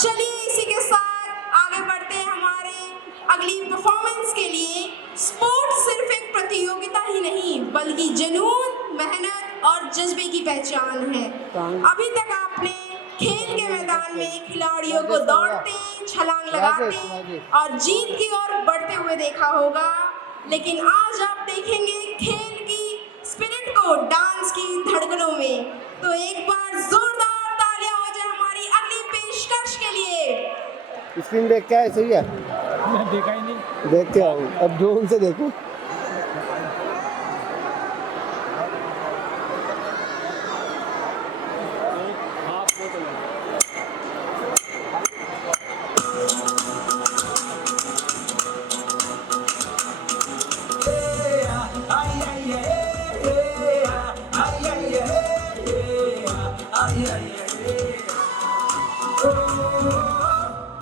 चलिए इसी के साथ आगे बढ़ते हैं हमारे अगली परफॉर्मेंस के लिए। स्पोर्ट्स सिर्फ एक प्रतियोगिता ही नहीं बल्कि जुनून, मेहनत और जज्बे की पहचान है। अभी तक आपने खेल के मैदान में खिलाड़ियों को दौड़ते, छलांग लगाते और जीत की ओर बढ़ते हुए देखा होगा, लेकिन आज आप देखेंगे खेल की स्पिरिट को डांस की धड़कनों में। तो एक बार जोरदार तालियां हो जाए हमारी अगली पेशकश के लिए। स्क्रीन देख क्या है? सही है? मैं देखा ही नहीं। देख के आओ, अब ड्रोन से देखो।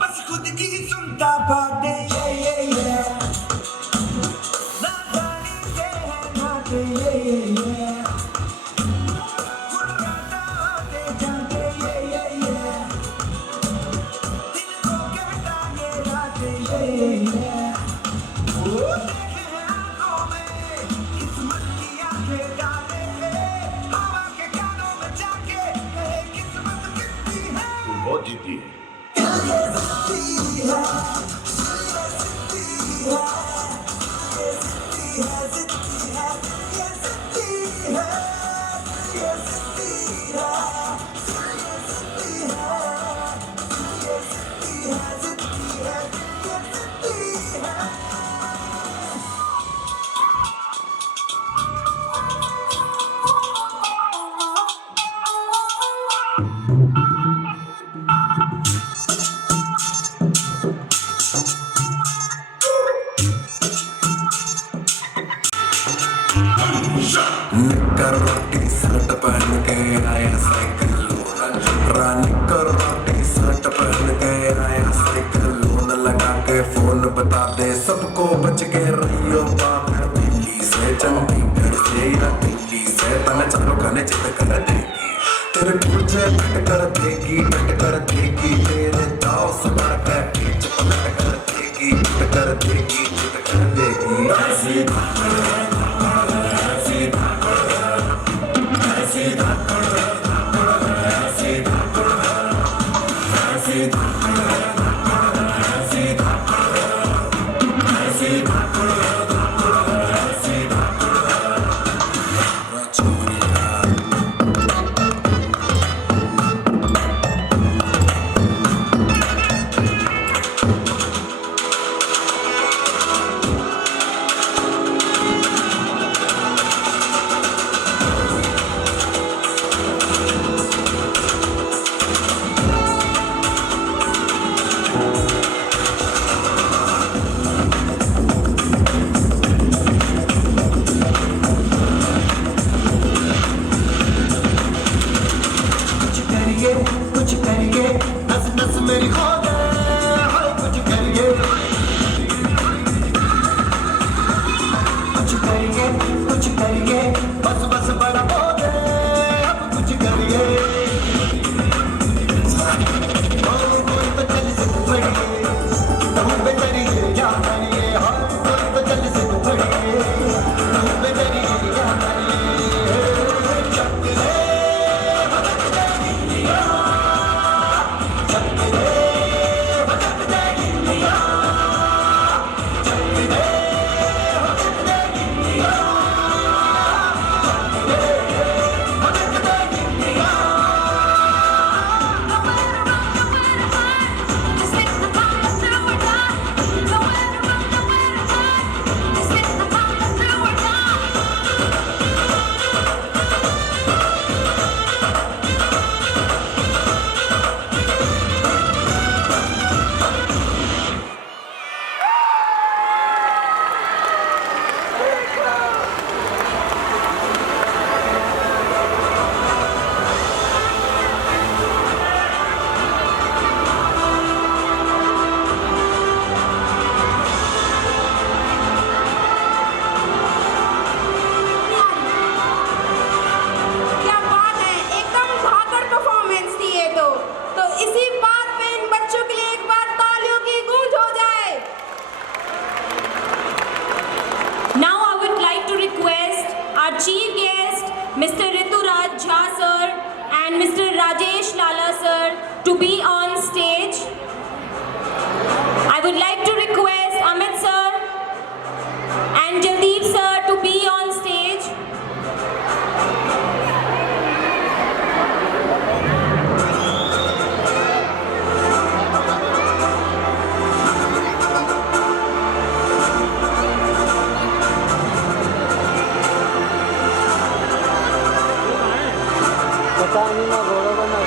बस खुद की सुनता बातें नादानी से है नाते गुर्राता होते जाते दिल को के बिताने राते वो देखे हैं आंखों में किस्मत की आंखें डाले हवा के कानों में जाके कहे किस्मत कितनी है बहुत जीती है। निक्कर रोटी शर्ट पहन के आया साइकिल निक्कर रोटी शर्ट पहन के आया साइकिल लोन लगा के फोन बता दे सबको बच के रहियो बाहर दिल्ली से चंडीगढ़ से या दिल्ली से तने चारों खाने चित कर देगी तेरे पूछे पट कर देगी तेरे दाव सबर के पीछ पलट कर देगी चित कर देगी चित कर देगी ऐसी Rajesh Lala sir to be on stage. I would like to request Amit sir and Jaldeep sir to be on stage. पता नहीं ना घोड़ा बना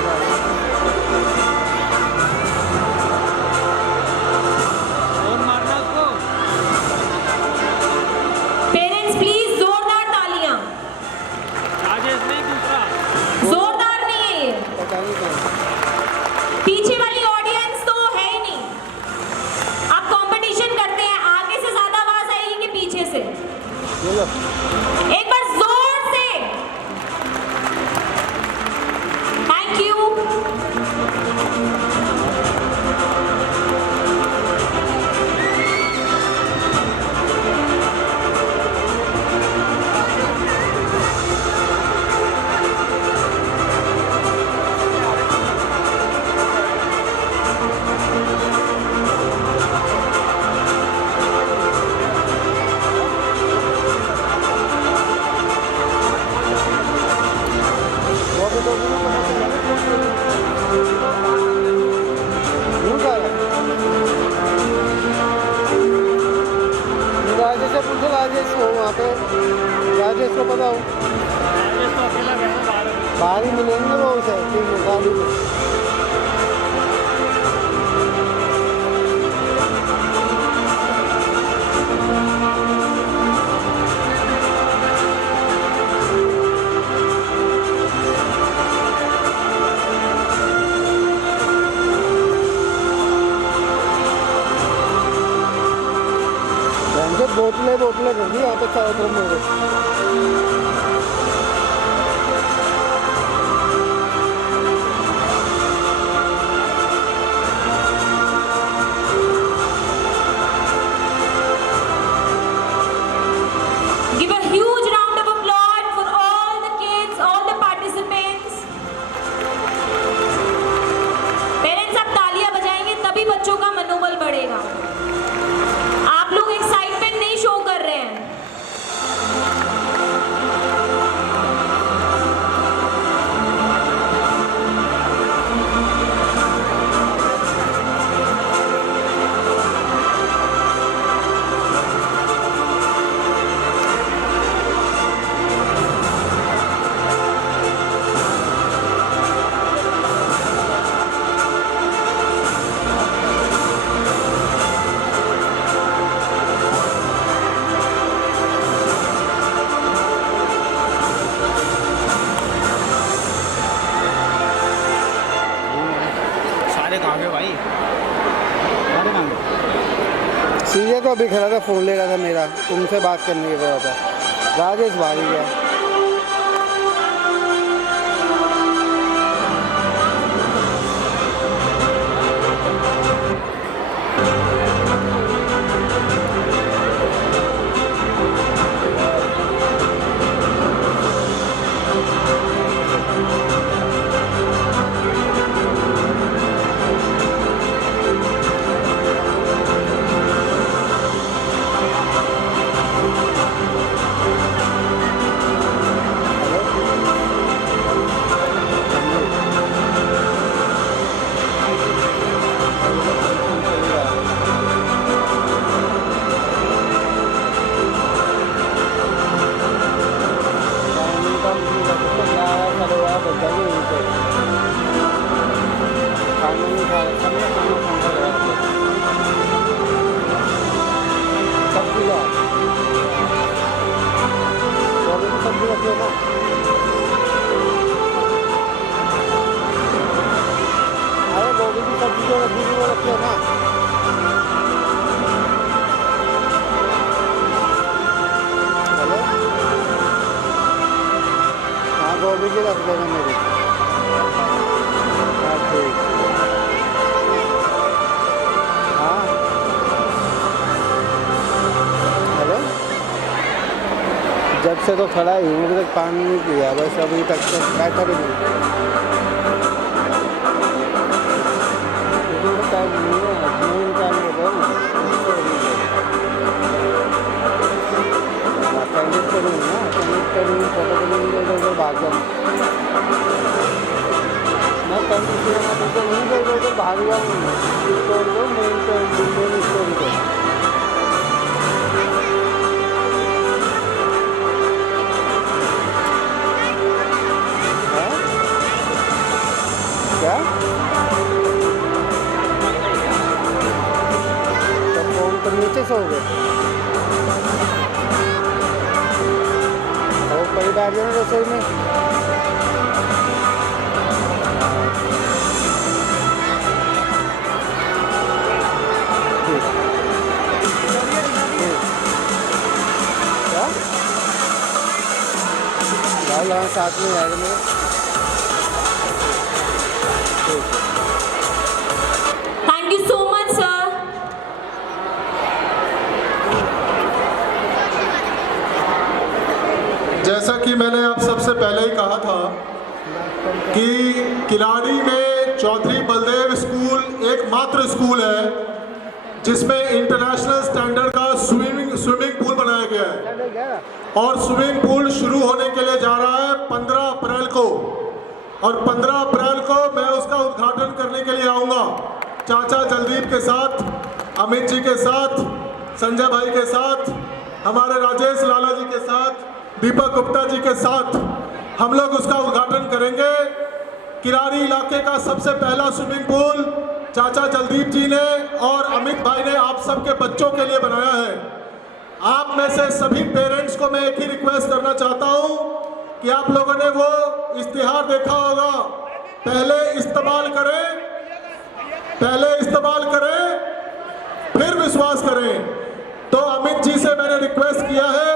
और मारना उसको। Parents please जोरदार तालियां। राजेश नहीं, दूसरा। जोरदार नहीं है ये। पता नहीं कौन। पीछे वाली ऑडियंस तो है ही नहीं। आप कंपटीशन करते हैं, आगे से ज्यादा आवाज आएगी कि पीछे से? ये लो। एक बार जोर से। Thank you. वो भी तो यूँ जा रहा है। राजेश से पूछो, राजेश हो वहाँ पे, राजेश को पता हो। राजेश तो अकेला गया था बाहर। बाहर ही मिलेंगे वो उसे, ठीक है, गाड़ी में। बोतलें बोतलें कर दी यहाँ पे चारों तरफ मेरे। Give a huge round of applause for all the kids, all the participants. Parents अब तालियां बजाएंगे तभी बच्चों का मनोबल बढ़ेगा। आप लोग एक्साइटमेंट नहीं शो कर रहे हैं। सारे कहाँ गए भाई? सारे कहाँ गए? सीधे तो अभी खड़ा था, फ़ोन ले रहा था मेरा, तुमसे बात करने की वजह था। राजेश भाग ही गया। अरे गोभी की सब्जी जो रखी थी वो रखे ना। हेलो, हाँ गोभी की रख देना मेरी। हाँ ठीक। हाँ हेलो, जब से तो खड़ा ही हूँ, अभी तक पानी नहीं पिया, बस अभी तक तो बैठा भी नहीं। भाग गया। मैं कंफ्यूज तो नहीं कर रहा तो भाग गया स्टोर को, मेन स्टोर को। क्या तो फोन तो नीचे से हो गए और कई बैठ गए रसोई में। क्या साथ में जाएगा मेरे। Thank you so much, sir. जैसा कि मैंने आप सबसे पहले ही कहा था कि किलाड़ी में चौधरी बलदेव स्कूल एकमात्र स्कूल है जिसमें इंटरनेशनल स्टैंडर्ड का स्विमिंग पूल बनाया गया है और स्विमिंग पूल शुरू होने के लिए जा रहा है 15 अप्रैल को। और 15 अप्रैल को मैं उसका उद्घाटन करने के लिए आऊँगा चाचा जलदीप के साथ, अमित जी के साथ, संजय भाई के साथ, हमारे राजेश लाला जी के साथ, दीपक गुप्ता जी के साथ हम लोग उसका उद्घाटन करेंगे। किरारी इलाके का सबसे पहला स्विमिंग पूल चाचा जलदीप जी ने और अमित भाई ने आप सबके बच्चों के लिए बनाया है। आप में से सभी पेरेंट्स को मैं एक ही रिक्वेस्ट करना चाहता हूं कि आप लोगों ने वो इश्तिहार देखा होगा, पहले इस्तेमाल करें फिर विश्वास करें। तो अमित जी से मैंने रिक्वेस्ट किया है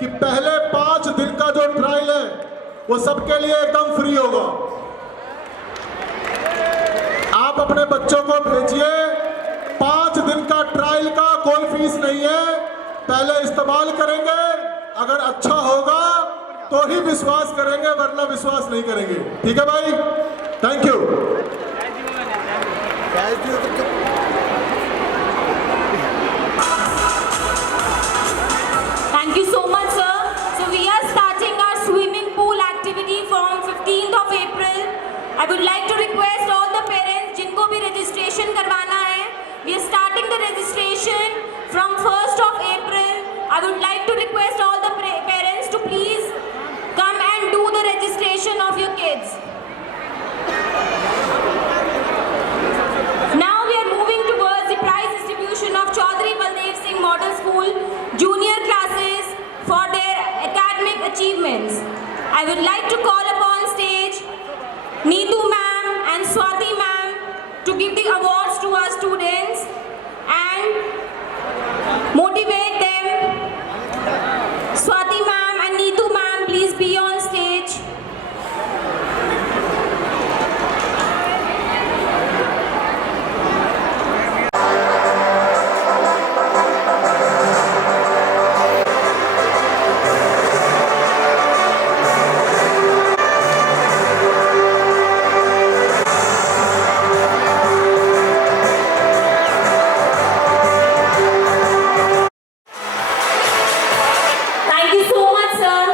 कि पहले 5 दिन का जो ट्रायल है वो सबके लिए एकदम फ्री होगा। आप अपने बच्चों को भेजिए, 5 दिन का ट्रायल का कोई फीस नहीं है, पहले इस्तेमाल करेंगे, अगर अच्छा होगा तो ही विश्वास करेंगे वरना विश्वास नहीं करेंगे। ठीक है भाई, thank you. Thank you so much, sir. So we are starting our swimming pool activity from 15th of April. I would like to request all the parents जिनको भी registration करवाना है, we are starting the registration from 1st of April. I would like to request all the parents to please come and do the registration of your kids. Now we are moving towards the prize distribution of Chaudhary Baldev Singh Model School junior classes for their academic achievements. I would like to call upon stage Neetu ma'am and Swati ma'am to give the awards to our students and motivate them. Swati ma'am and Neetu ma'am, please be on stage. Thank you so much, sir.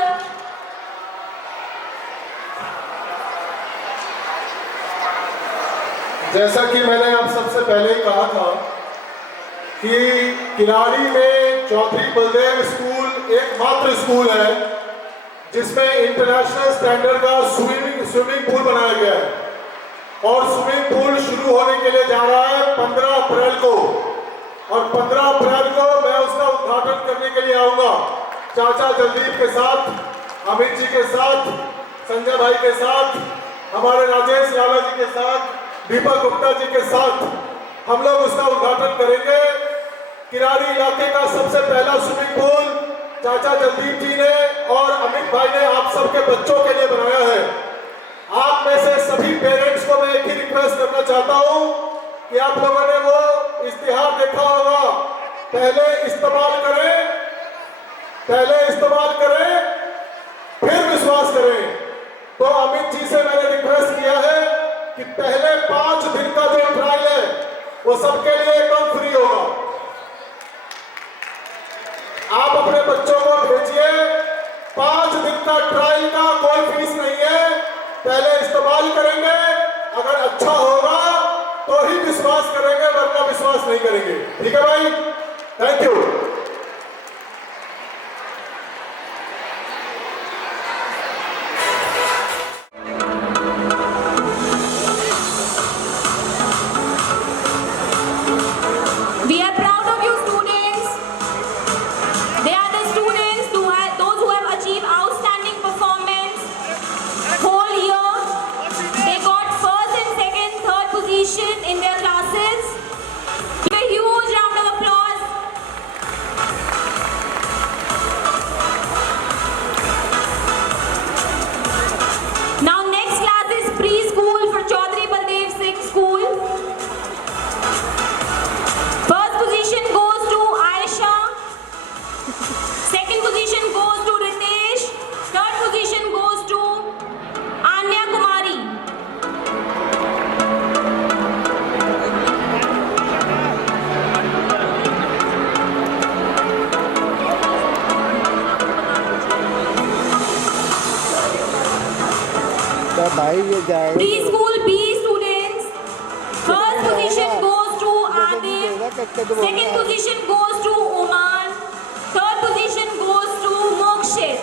जैसा कि मैंने आप सबसे पहले ही कहा था कि किलाड़ी में चौधरी बलदेव स्कूल एकमात्र स्कूल है जिसमें इंटरनेशनल स्टैंडर्ड का स्विमिंग पूल बनाया गया है और स्विमिंग पूल शुरू होने के लिए जा रहा है 15 अप्रैल को। और 15 अप्रैल को मैं उसका उद्घाटन करने के लिए आऊँगा चाचा जलदीप के साथ, अमित जी के साथ, संजय भाई के साथ, हमारे राजेश लाला जी के साथ, दीपक गुप्ता जी के साथ हम लोग उसका उद्घाटन करेंगे। किरारी इलाके का सबसे पहला स्विमिंग पूल चाचा जलदीप जी ने और अमित भाई ने आप सबके बच्चों के लिए बनाया है। आप में से सभी पेरेंट्स को मैं एक ही रिक्वेस्ट करना चाहता हूं कि आप लोगों ने वो इश्तिहार देखा होगा, पहले इस्तेमाल करें फिर विश्वास करें। तो अमित जी से मैंने रिक्वेस्ट किया है कि पहले 5 दिन का जो ट्रायल है वो सबके लिए एकदम फ्री होगा। आप अपने बच्चों को भेजिए, 5 दिन का ट्रायल का कोई फीस नहीं है, पहले इस्तेमाल करेंगे, अगर अच्छा होगा तो ही विश्वास करेंगे, वरना विश्वास नहीं करेंगे। ठीक है भाई, thank you. We are proud of you students. They are the students those who have achieved outstanding performance whole year. They got first and second, third position in their classes. Give a huge round of applause. Now next class is preschool for Chaudhary Baldev Singh School. First position goes to Aisha. Second position goes to Ritesh. Third position goes to Anya Kumari. तो भाई ये जाएगा Preschool B students. First position goes to Adil. Second position goes to Oman. Third position goes to Mokshit.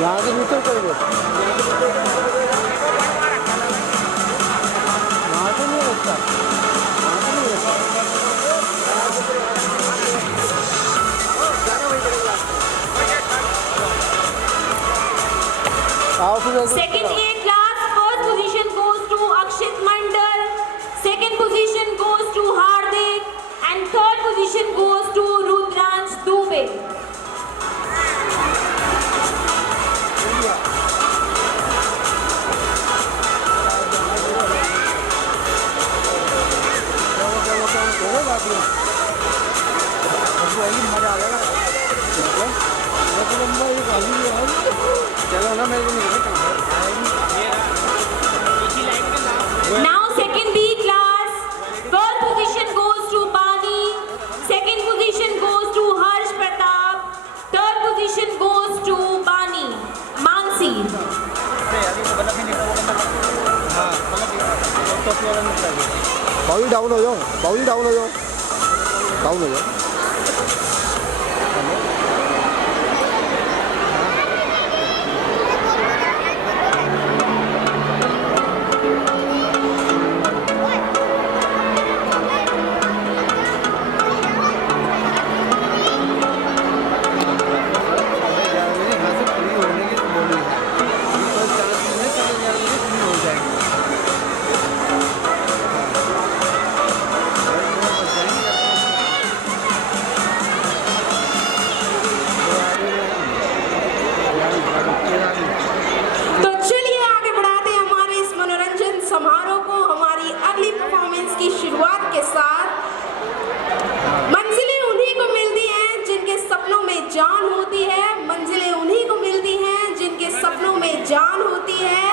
यहाँ से नीचे उतरेंगे, वहाँ से नहीं लगता, वहाँ से नहीं लगता। आओ फिर Second A class, first position goes to Akshit Mandal, second position goes to Hardik, and third position goes to Rudransh Dubey. मजा आ जाएगा। चलो ना, मेरे को नहीं पता। Now second B class, first position goes to Bani, second position goes to Harsh Pratap, third position goes to Bani, Mansi. बाउली down हो जाओ, बाउली डाउन हो जाओ, डाउन हो जाओ। तो चलिए आगे बढ़ाते हैं हमारे इस मनोरंजन समारोह को हमारी अगली परफॉर्मेंस की शुरुआत के साथ। मंजिलें उन्हीं को मिलती हैं जिनके सपनों में जान होती है, मंजिलें उन्हीं को मिलती हैं जिनके सपनों में जान होती है।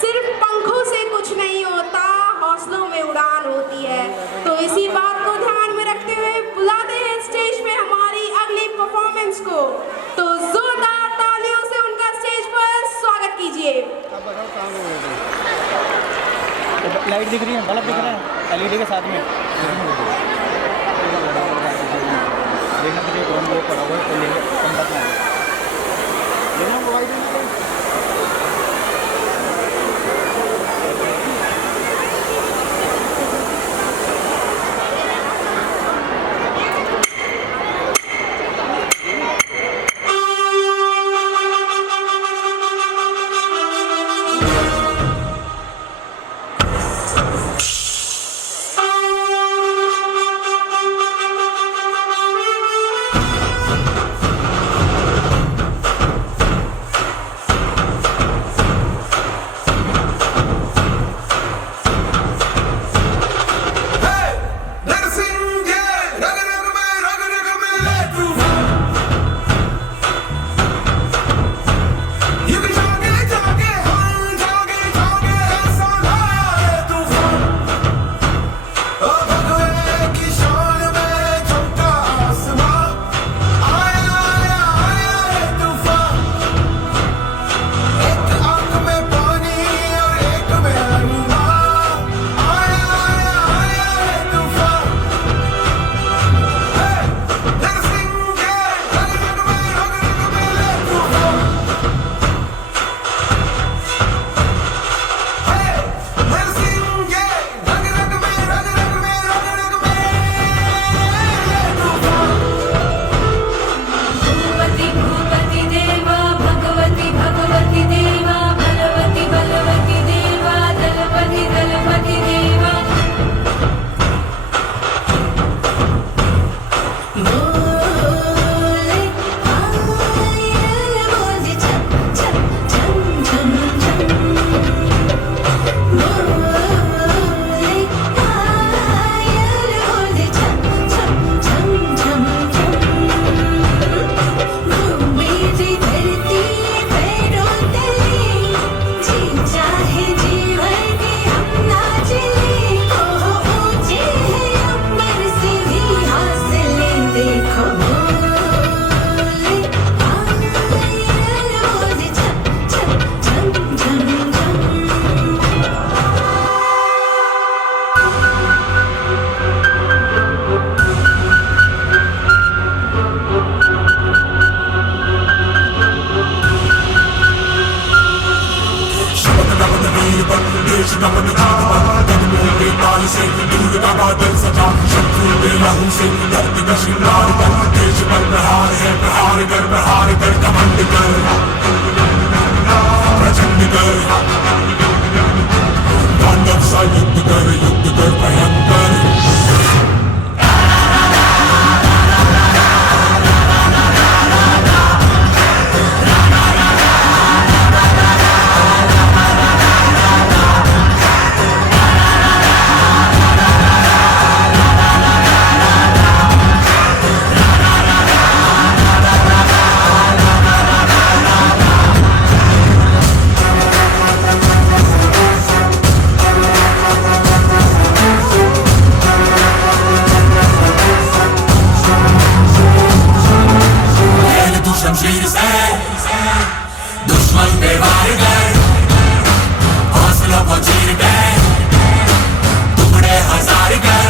सिर्फ पंखों से कुछ नहीं होता, हौसलों में उड़ान होती है। तो इसी बात को ध्यान में रखते हुए बुलाते हैं स्टेज पे हमारी अगली परफॉर्मेंस को। तो जोरदार तालियों से उनका स्टेज पर स्वागत कीजिए। लाइट दिख रही है, बल्ब दिख रहा है एलईडी के साथ में। देखना मुझे कौन वो पड़ा हुआ है तो लेंगे कम बात ना लेना मोबाइल। नमन कीट पर गगनों के ताल से दूर का बादल सजा शत्रु के लहू से धरती का श्रृंगार कर देश पर प्रहार है प्रहार कर कमंड कर प्रचंड कर तांडव सा युद्ध कर भयंकर शमशीर से दुश्मन पे वार कर हौसलों को चीर कर टुकड़े हजार कर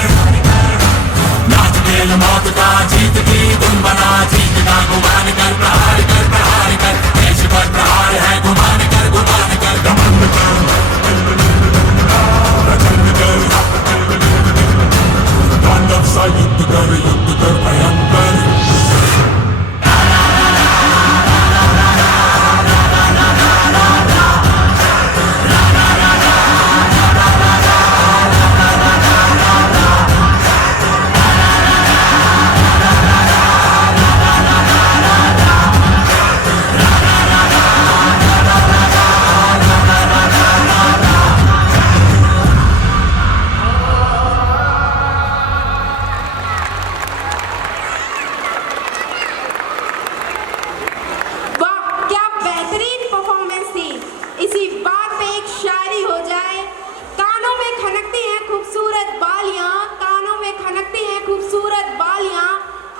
नाच खेल मौत का जीत की धुन बना जीत का गुमान कर प्रहार कर देश पर प्रहार है गुमान कर घमंड कर प्रचंड कर तांडव सा युद्ध कर भयंकर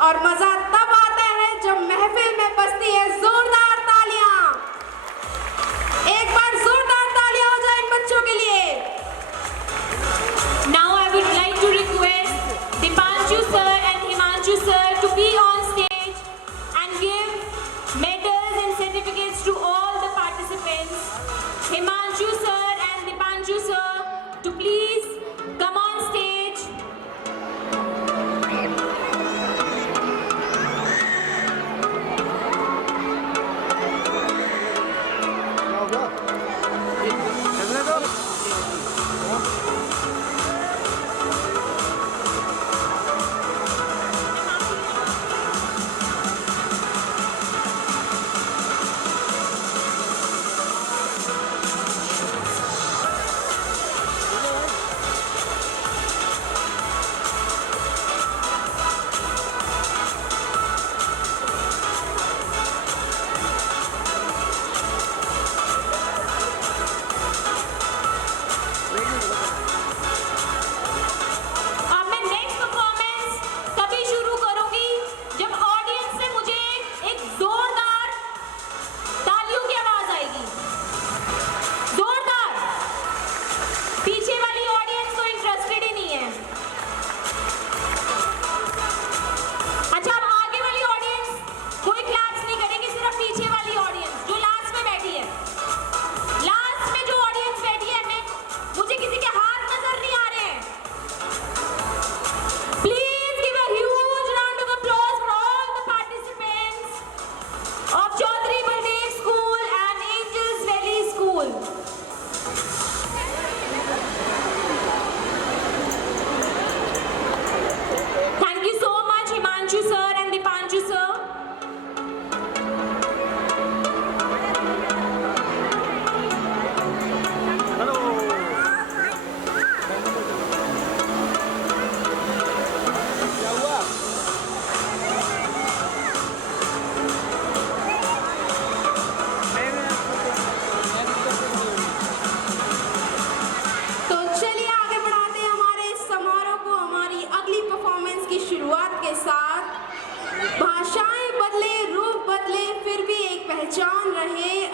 और मजा तब आता है जब महफिल में बजती है जोरदार तालियां। एक बार जोरदार तालियां हो जाए इन बच्चों के लिए। Now I would like to request Dipanshu sir and Himanshu sir to be on stage and give medals and certificates to all the participants. Himanshu sir and Dipanshu sir to please come on stage.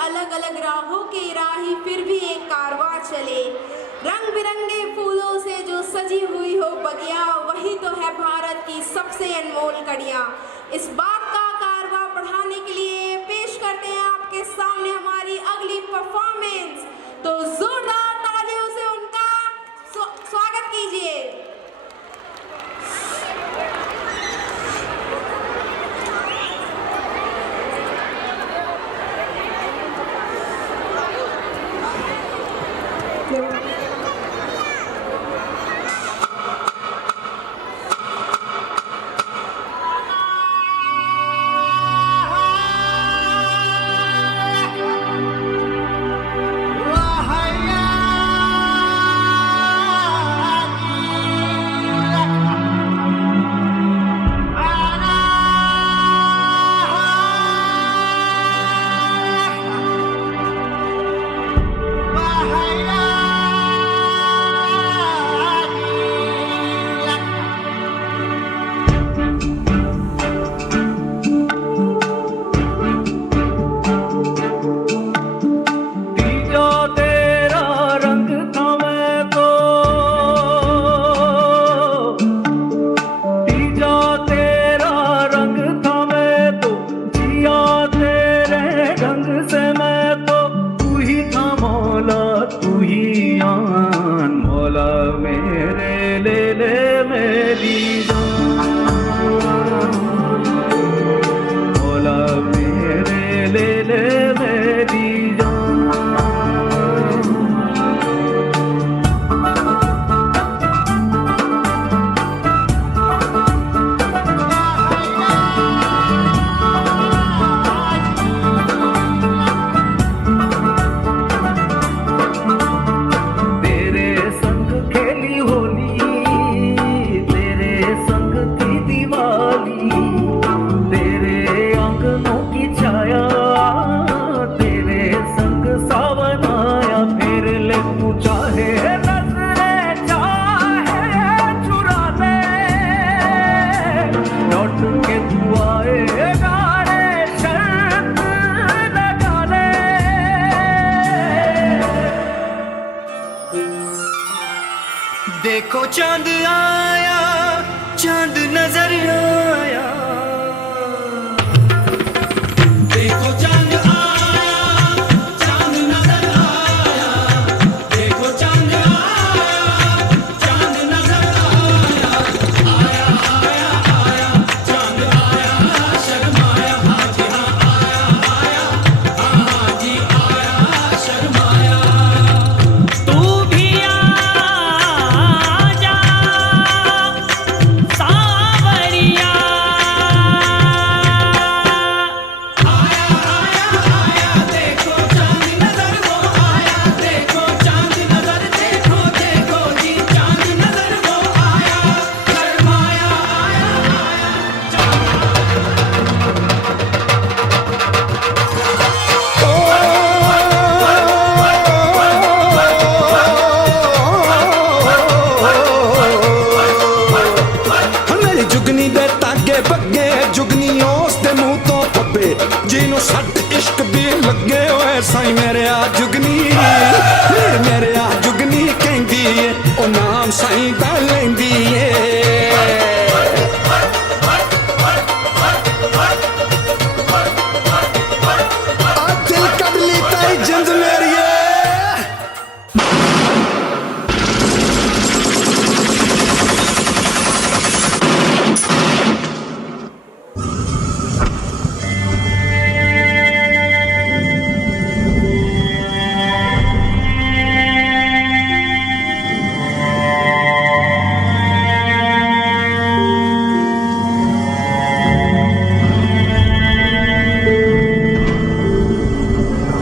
अलग अलग राहों के राही फिर भी एक कारवां चले। रंग बिरंगे फूलों से जो सजी हुई हो बगिया, वही तो है भारत की सबसे अनमोल कड़ियाँ। इस बात का कारवां बढ़ाने के लिए पेश करते हैं आपके सामने हमारी अगली परफॉर्मेंस। तो जोरदार तालियों से उनका देखो चांद आया, चांद नजर आया, देखो चांद आया, चांद नजर आया, देखो चांद आया, चांद नजर आया, आया आया आया, चांद आया, शर्माया, हाँ जी हाँ आया आया, हाँ जी आया, शर्माया। तू भी आ जा सावरिया, आया आया आया, देखो चांद नजर वो आया, देखो चांद नजर, देखो देखो जी चांद नजर वो आया, शर्माया आया आया। मेरी जुगनी दे तागे बगे, जुगनी उस दे मुंह तो पब्बे, जिन्हों सट इश्क दी लगे होए साई मेरे आ जुगनी, मेरे आ जुगनी कहंदी है ओ नाम साई दा लैंदी है। आ दिल कद ली ताई जिंद मेरी है।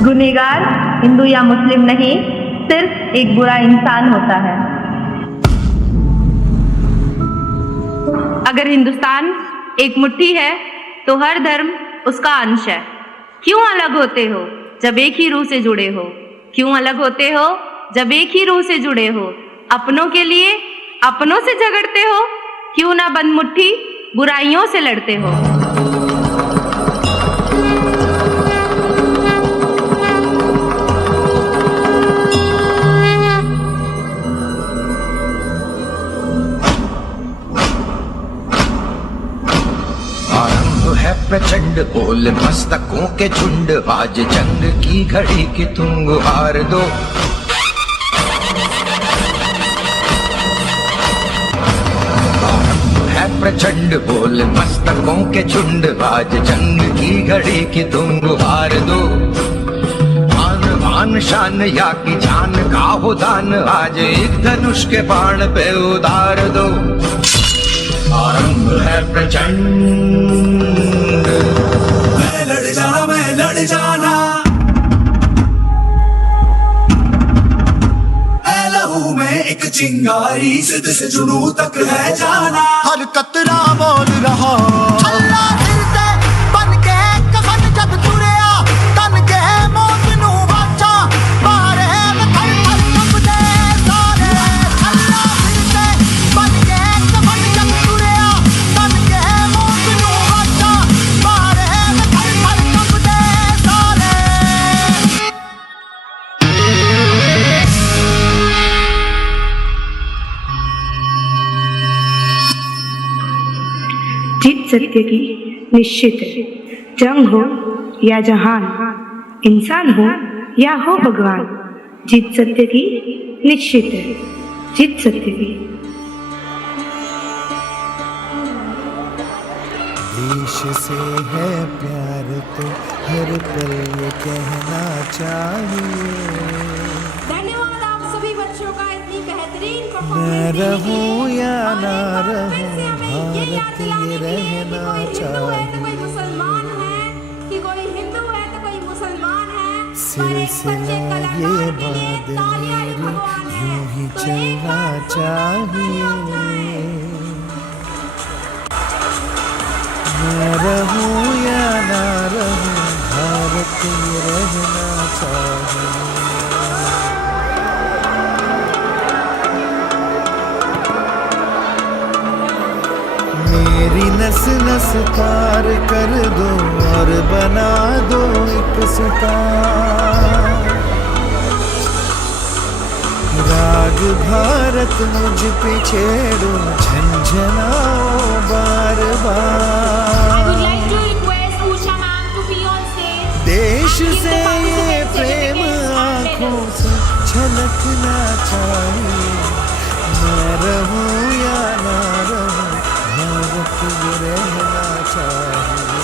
गुनहगार हिंदू या मुस्लिम नहीं, सिर्फ एक बुरा इंसान होता है। अगर हिंदुस्तान एक मुट्ठी है तो हर धर्म उसका अंश है। क्यों अलग होते हो जब एक ही रूह से जुड़े हो? क्यों अलग होते हो जब एक ही रूह से जुड़े हो? अपनों के लिए अपनों से झगड़ते हो, क्यों ना बंद मुट्ठी बुराइयों से लड़ते हो? आरंभ है प्रचंड बोल मस्तकों के झुंड, आज जंग की घड़ी की तुम गुहार दो। आरंभ है प्रचंड बोल मस्तकों के झुंड, आज जंग की घड़ी की तुम गुहार दो। आन बान शान या की जान का हो दान, आज एक धनुष के बाण पे उतार दो। आरंभ है प्रचंड, मैं लड़ जाना, ऐ लहू में एक चिंगारी, सिद्ध से जुनू तक है जाना। हर कतरा बोल रहा अल्लाह फिरते बन के कफन जब तुरया, तन के मौत नू बाचा मारे थर थर कंबदे सारे। अल्लाह फिरते बन के कफन जब तुरया, तन के मौत नू बाचा मारे थर थर कंबदे सारे। जीत सत्य की निश्चित है। जंग हो या जहान, इंसान हो या हो भगवान, जीत सत्य की निश्चित है। जीत सत्य की। देश से है प्यार तो हर पल ये कहना चाहिए। धन्यवाद आप सभी बच्चों का इतनी बेहतरीन मैं परफॉर्मेंस रहूं या ना रहूं, भारत भारत ये रहना चाहिए। कोई मुसलमान है कि कोई हिंदू है तो कोई मुसलमान है, सिलसिला ये बात मेरी यूं ही चलना चाहिए। मैं रहूं या ना रहूं, भारत ये रहना चाहिए। मेरी नस नस पार कर दो और बना दो एक सितार। राग भारत मुझ पे छेड़ो झंझनाओ बार I would bar. like to request Usha ma'am to be on stage. देश and give से the ये participants प्रेम certificates and आँखों medals. से छलकना चाहिए। मैं रहूं या ना रहूं, भारत ये रहना चाहिए।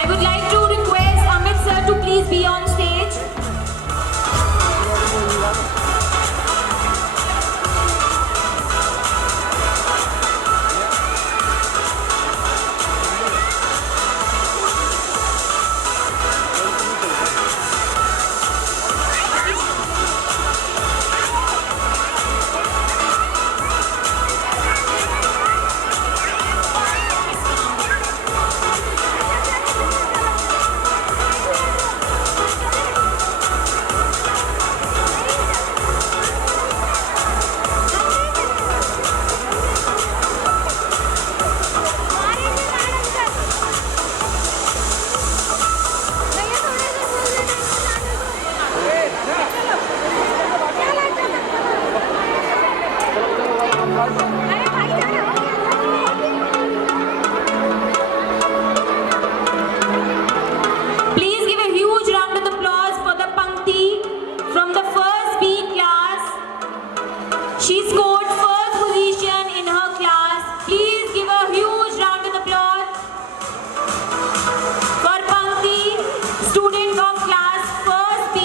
I would like to request Amit sir to please be on stage. Please give a huge round of applause for the Pankti from the first B class. She scored first position in her class. Please give a huge round of applause for Pankti, student of class first B.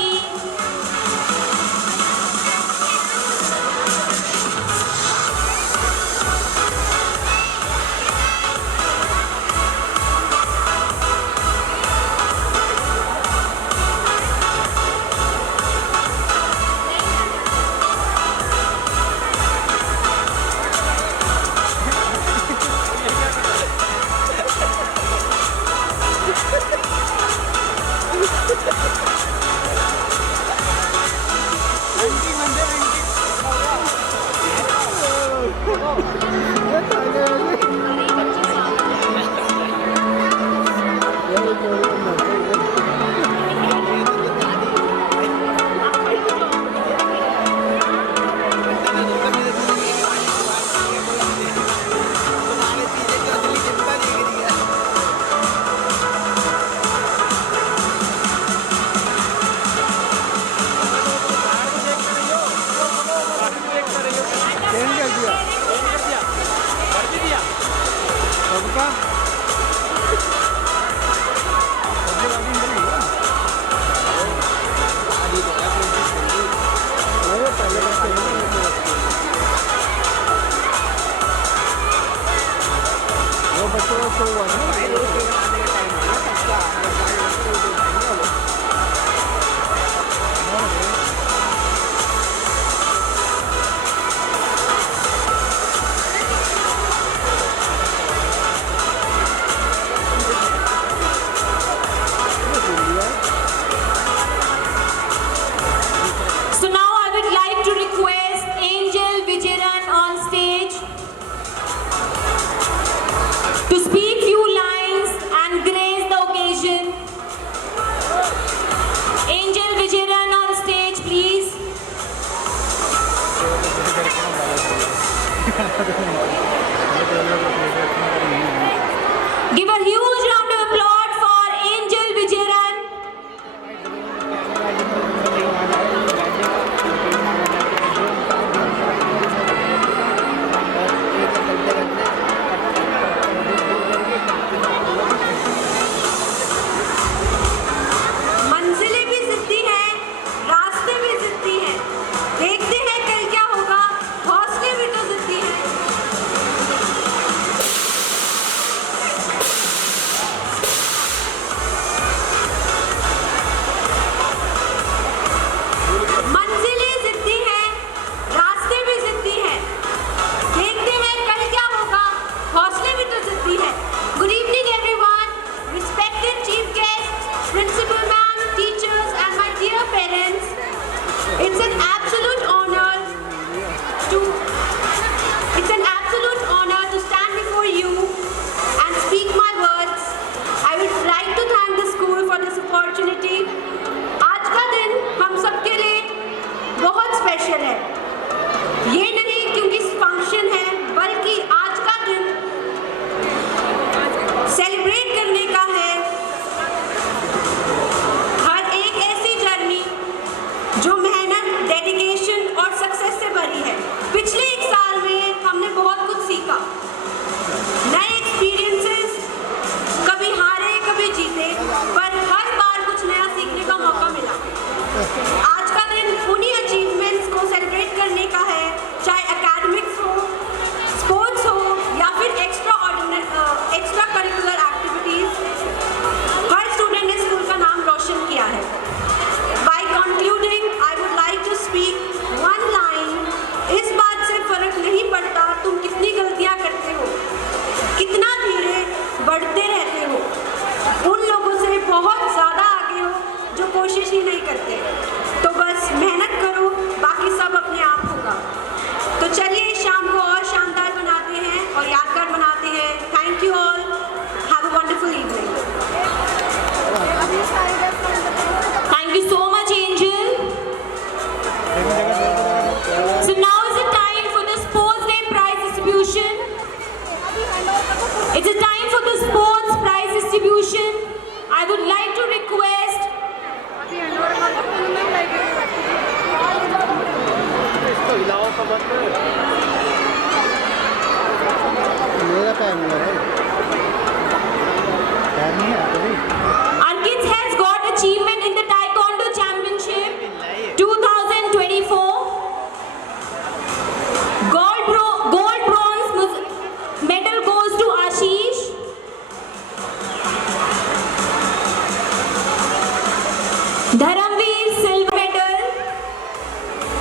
Dharmveer silver medal,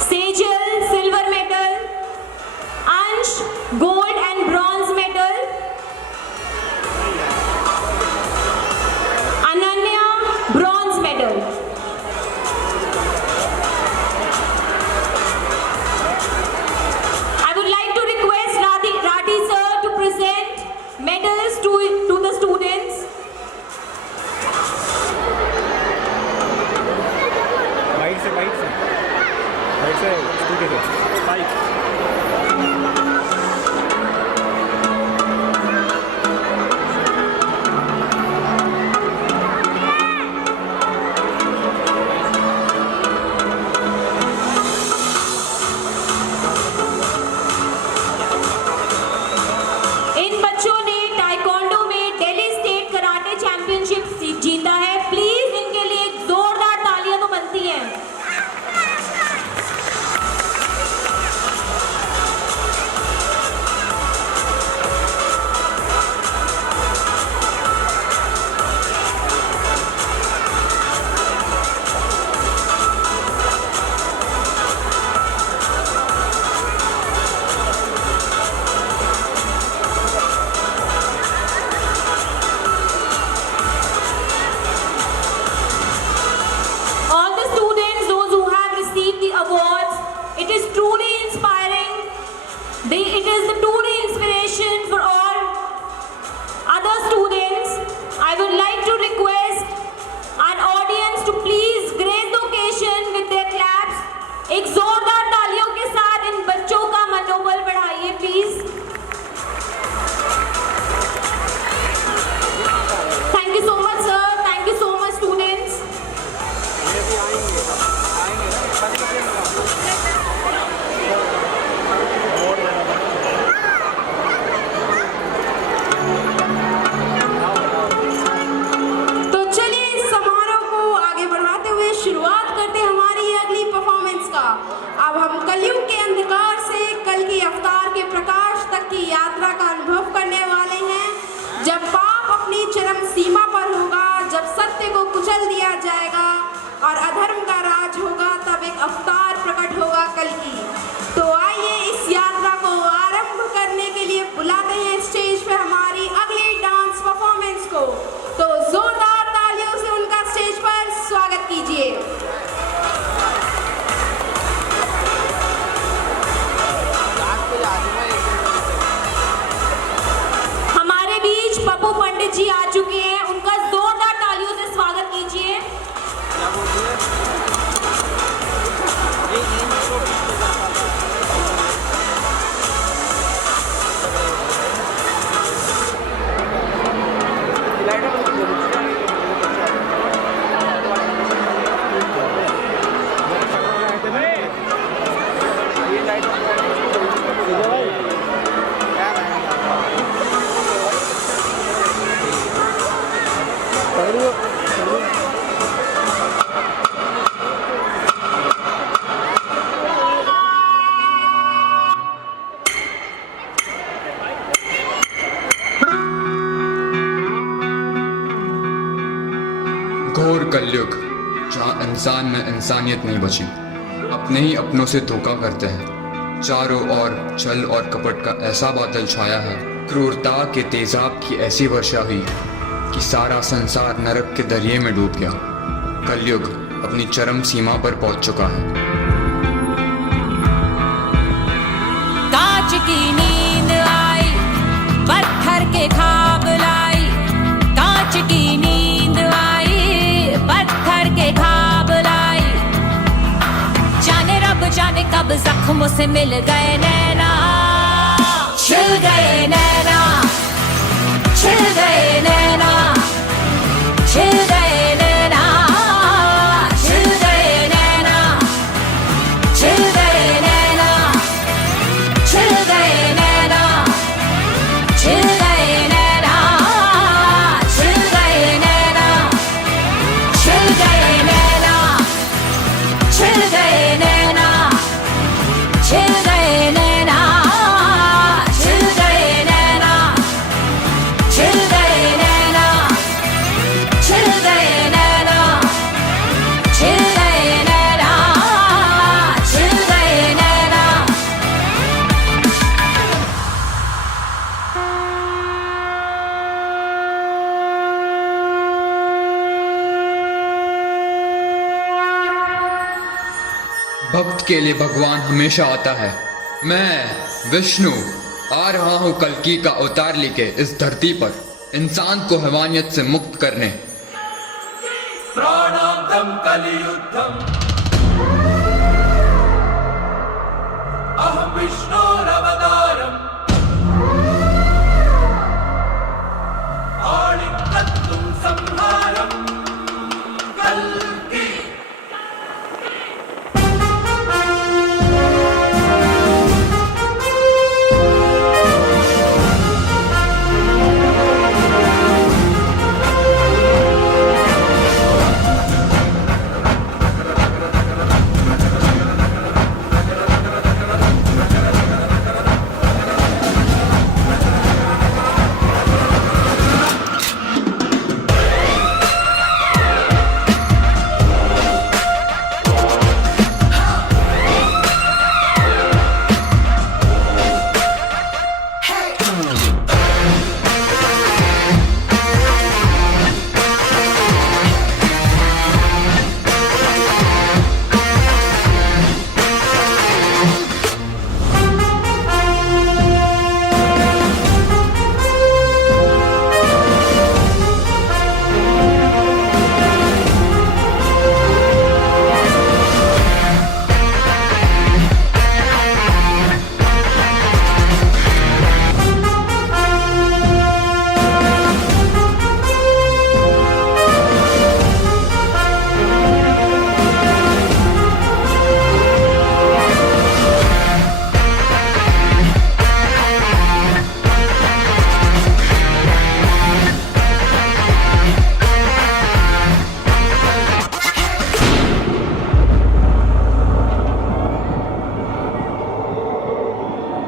Sejal silver medal, Ansh gold and bronze medal, Ananya bronze medal. I would like to request Rati sir to present medals to the students. Bike से scooty से bike. इन बच्चों ने taekwondo में Delhi state karate championship जीता है। Please इनके लिए जोरदार तालियां तो बनती हैं। It is truly inspiring. It is the truly inspiration for all other students. I would like to request our audience to please grace the occasion with their claps. एक जोरदार तालियों के साथ इन बच्चों का मनोबल बढ़ाइए please. Thank you so much sir. Thank you so much students. शुरुआत करते हैं हमारी अगली परफॉर्मेंस का। अब हम कलयुग के अंधकार से कल की अवतार के प्रकाश तक की यात्रा का अनुभव करने वाले हैं। जब पाप अपनी चरम सीमा पर होगा, जब सत्य को कुचल दिया जाएगा और अधर्म का राज होगा, तब एक अवतार प्रकट होगा कल की। तो आइए इस यात्रा को आरंभ करने के लिए बुलाते हैं स्टेज पे हमारी अगली डांस परफॉर्मेंस को। तो जोरदार तालियों से उनका स्टेज पर स्वागत कीजिए। हमारे बीच पप्पू पंडित जी आ चुके हैं, उनका जोरदार तालियों से स्वागत कीजिए। घोर कलयुग, जहाँ इंसान में इंसानियत नहीं बची, अपने ही अपनों से धोखा करते हैं। चारों ओर छल और कपट का ऐसा बादल छाया है, क्रूरता के तेजाब की ऐसी वर्षा हुई कि सारा संसार नरक के दरिये में डूब गया। कलयुग अपनी चरम सीमा पर पहुंच चुका है। कांच की नींद आई, पत्थर के ख्वाब लाई। कांच की नींद आई, पत्थर के ख्वाब लाई। जाने रब जाने कब जख्मों से मिल गए नैना, छिल गए नैना, छिल गए नैना, छिल गए नैना, छिल गए नैना, छिल गए नैना, छिल गए नैना, छिल गए नैना, छिल गए नैना, छिल गए नैना, छिल गए नैना, छिल गए नैना, छिल गए नैना, छिल गए भक्त के लिए भगवान हमेशा आता है। मैं विष्णु आ रहा हूँ कल्कि का अवतार लेके इस धरती पर इंसान को हैवानियत से मुक्त करने। प्राणांतम कलियुद्धम अहम विष्णोरवतारम आलिंगत्तुम संहारम कल्कि।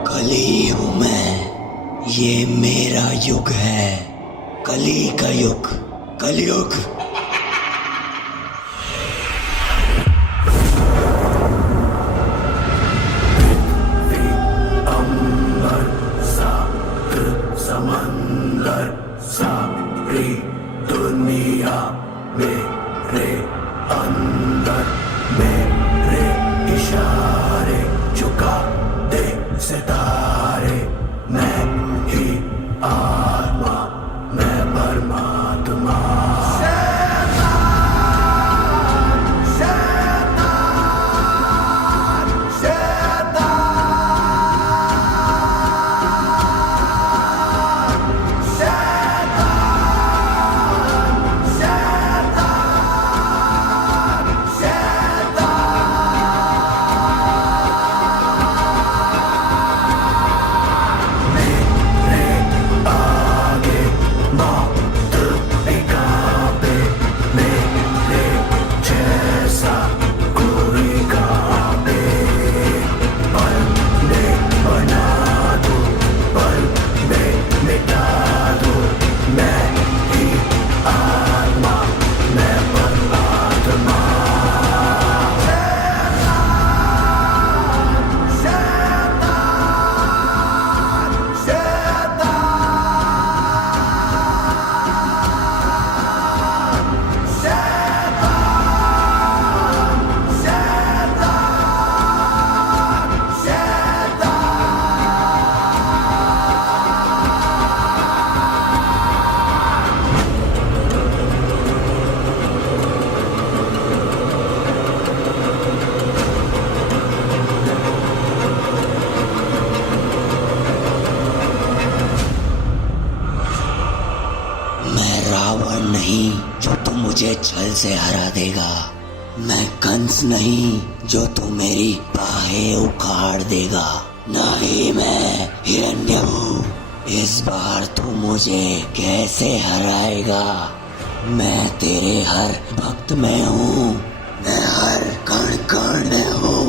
कली हूं मैं, ये मेरा युग है, कली का युग, कलयुग। अंबर सागर समंदर सारी दुनिया मेरे अंदर, मेरे इशारे झुका दे सितारे। मैं ही आत्मा, मैं परमात्मा। रावण नहीं जो तू मुझे छल से हरा देगा, मैं कंस नहीं जो तू मेरी बाहें उखाड़ देगा, ना ही मैं हिरण्यऊ। इस बार तू मुझे कैसे हराएगा? मैं तेरे हर भक्त में हूँ, मैं हर कण कण में हूँ।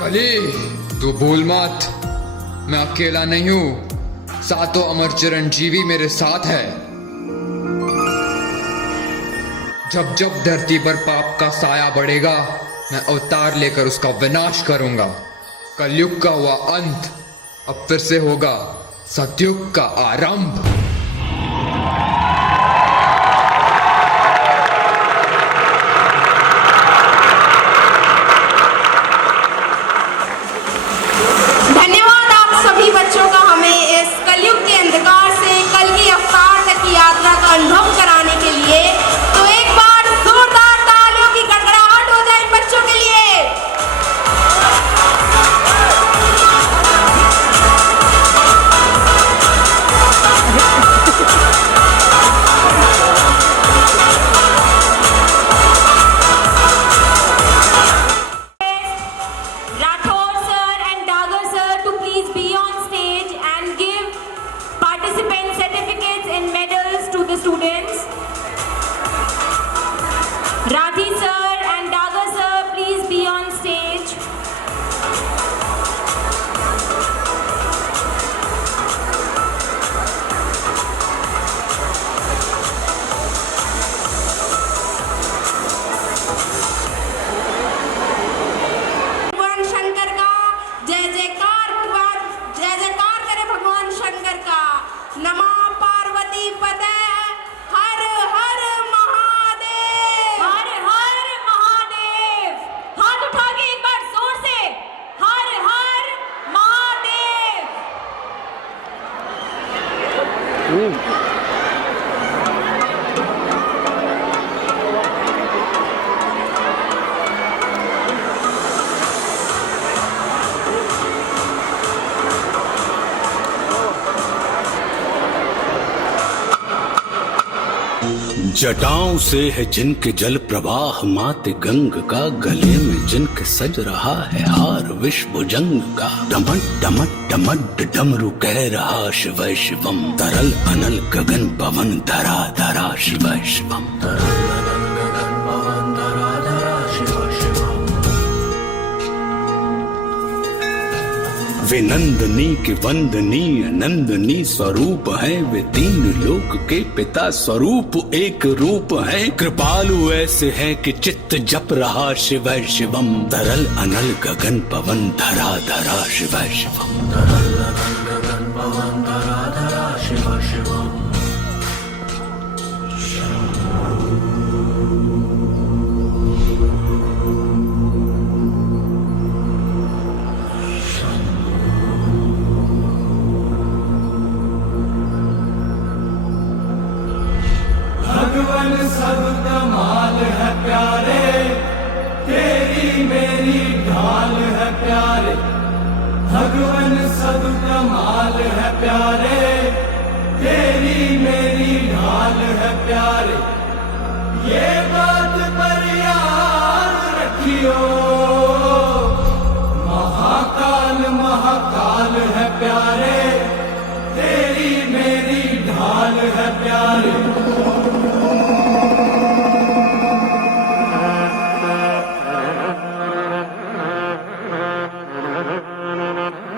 कली, तू भूल मत, मैं अकेला नहीं हूं, सातों अमर चिरंजीवी मेरे साथ है। जब जब धरती पर पाप का साया बढ़ेगा, मैं अवतार लेकर उसका विनाश करूंगा। कलयुग का हुआ अंत अब फिर से होगा सतयुग का आरंभ। धन्यवाद आप सभी बच्चों का हमें इस कलयुग के अंधकार से कल की अवतार तक की यात्रा का अनुभव कराने के लिए। तो एक बार जोरदार तालियों की गड़गड़ाहट हो जाए इन बच्चों के लिए। Rathore sir and Dagar sir to please be on stage and give participant certificates and medals to the students. Rathi sir and Dagar sir, please be on stage. भगवान शंकर का जय जयकार करे भगवान शंकर का। नमः पार्वती पते हर हर महादेव। हर हर महादेव। हाथ उठा के एक बार जोर से हर हर महादेव। जटाओं से है जिनके जल प्रवाह मात गंग का, गले में जिनके सज रहा है हार विश्व जंग का। डमट डमट डमट डमरू कह रहा शिव शिवम, तरल अनल गगन पवन धरा धरा शिव शिवम। वे नंदनी के वंदनीय नंदनी स्वरूप है, वे तीन लोक के पिता स्वरूप एक रूप है। कृपालु ऐसे है कि चित्त जप रहा शिव शिवम, तरल अनल गगन पवन धरा धरा शिव शिवम। तरल अनल गगन पवन धरा धरा शिव शिवम। भगवन सब कमाल है प्यारे, तेरी मेरी ढाल है प्यारे। भगवन सब कमाल है प्यारे, तेरी मेरी ढाल है प्यारे। ये बात पर याद रखियो, महाकाल महाकाल है प्यारे, तेरी मेरी ढाल है प्यारे।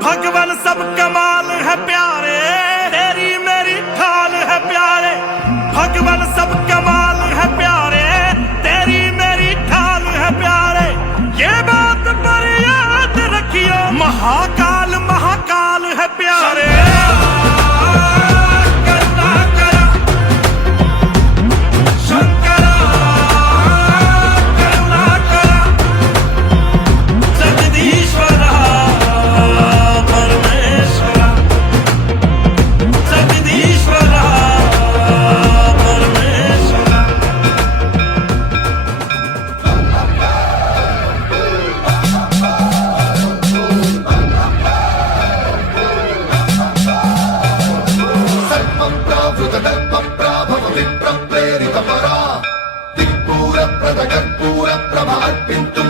भगवान सब कमाल है प्यारे, तेरी मेरी ढाल है प्यारे। भगवान सब कमाल है प्यारे, तेरी मेरी ढाल है प्यारे। ये बात पर याद रखियो, महाकाल महाकाल है प्यारे।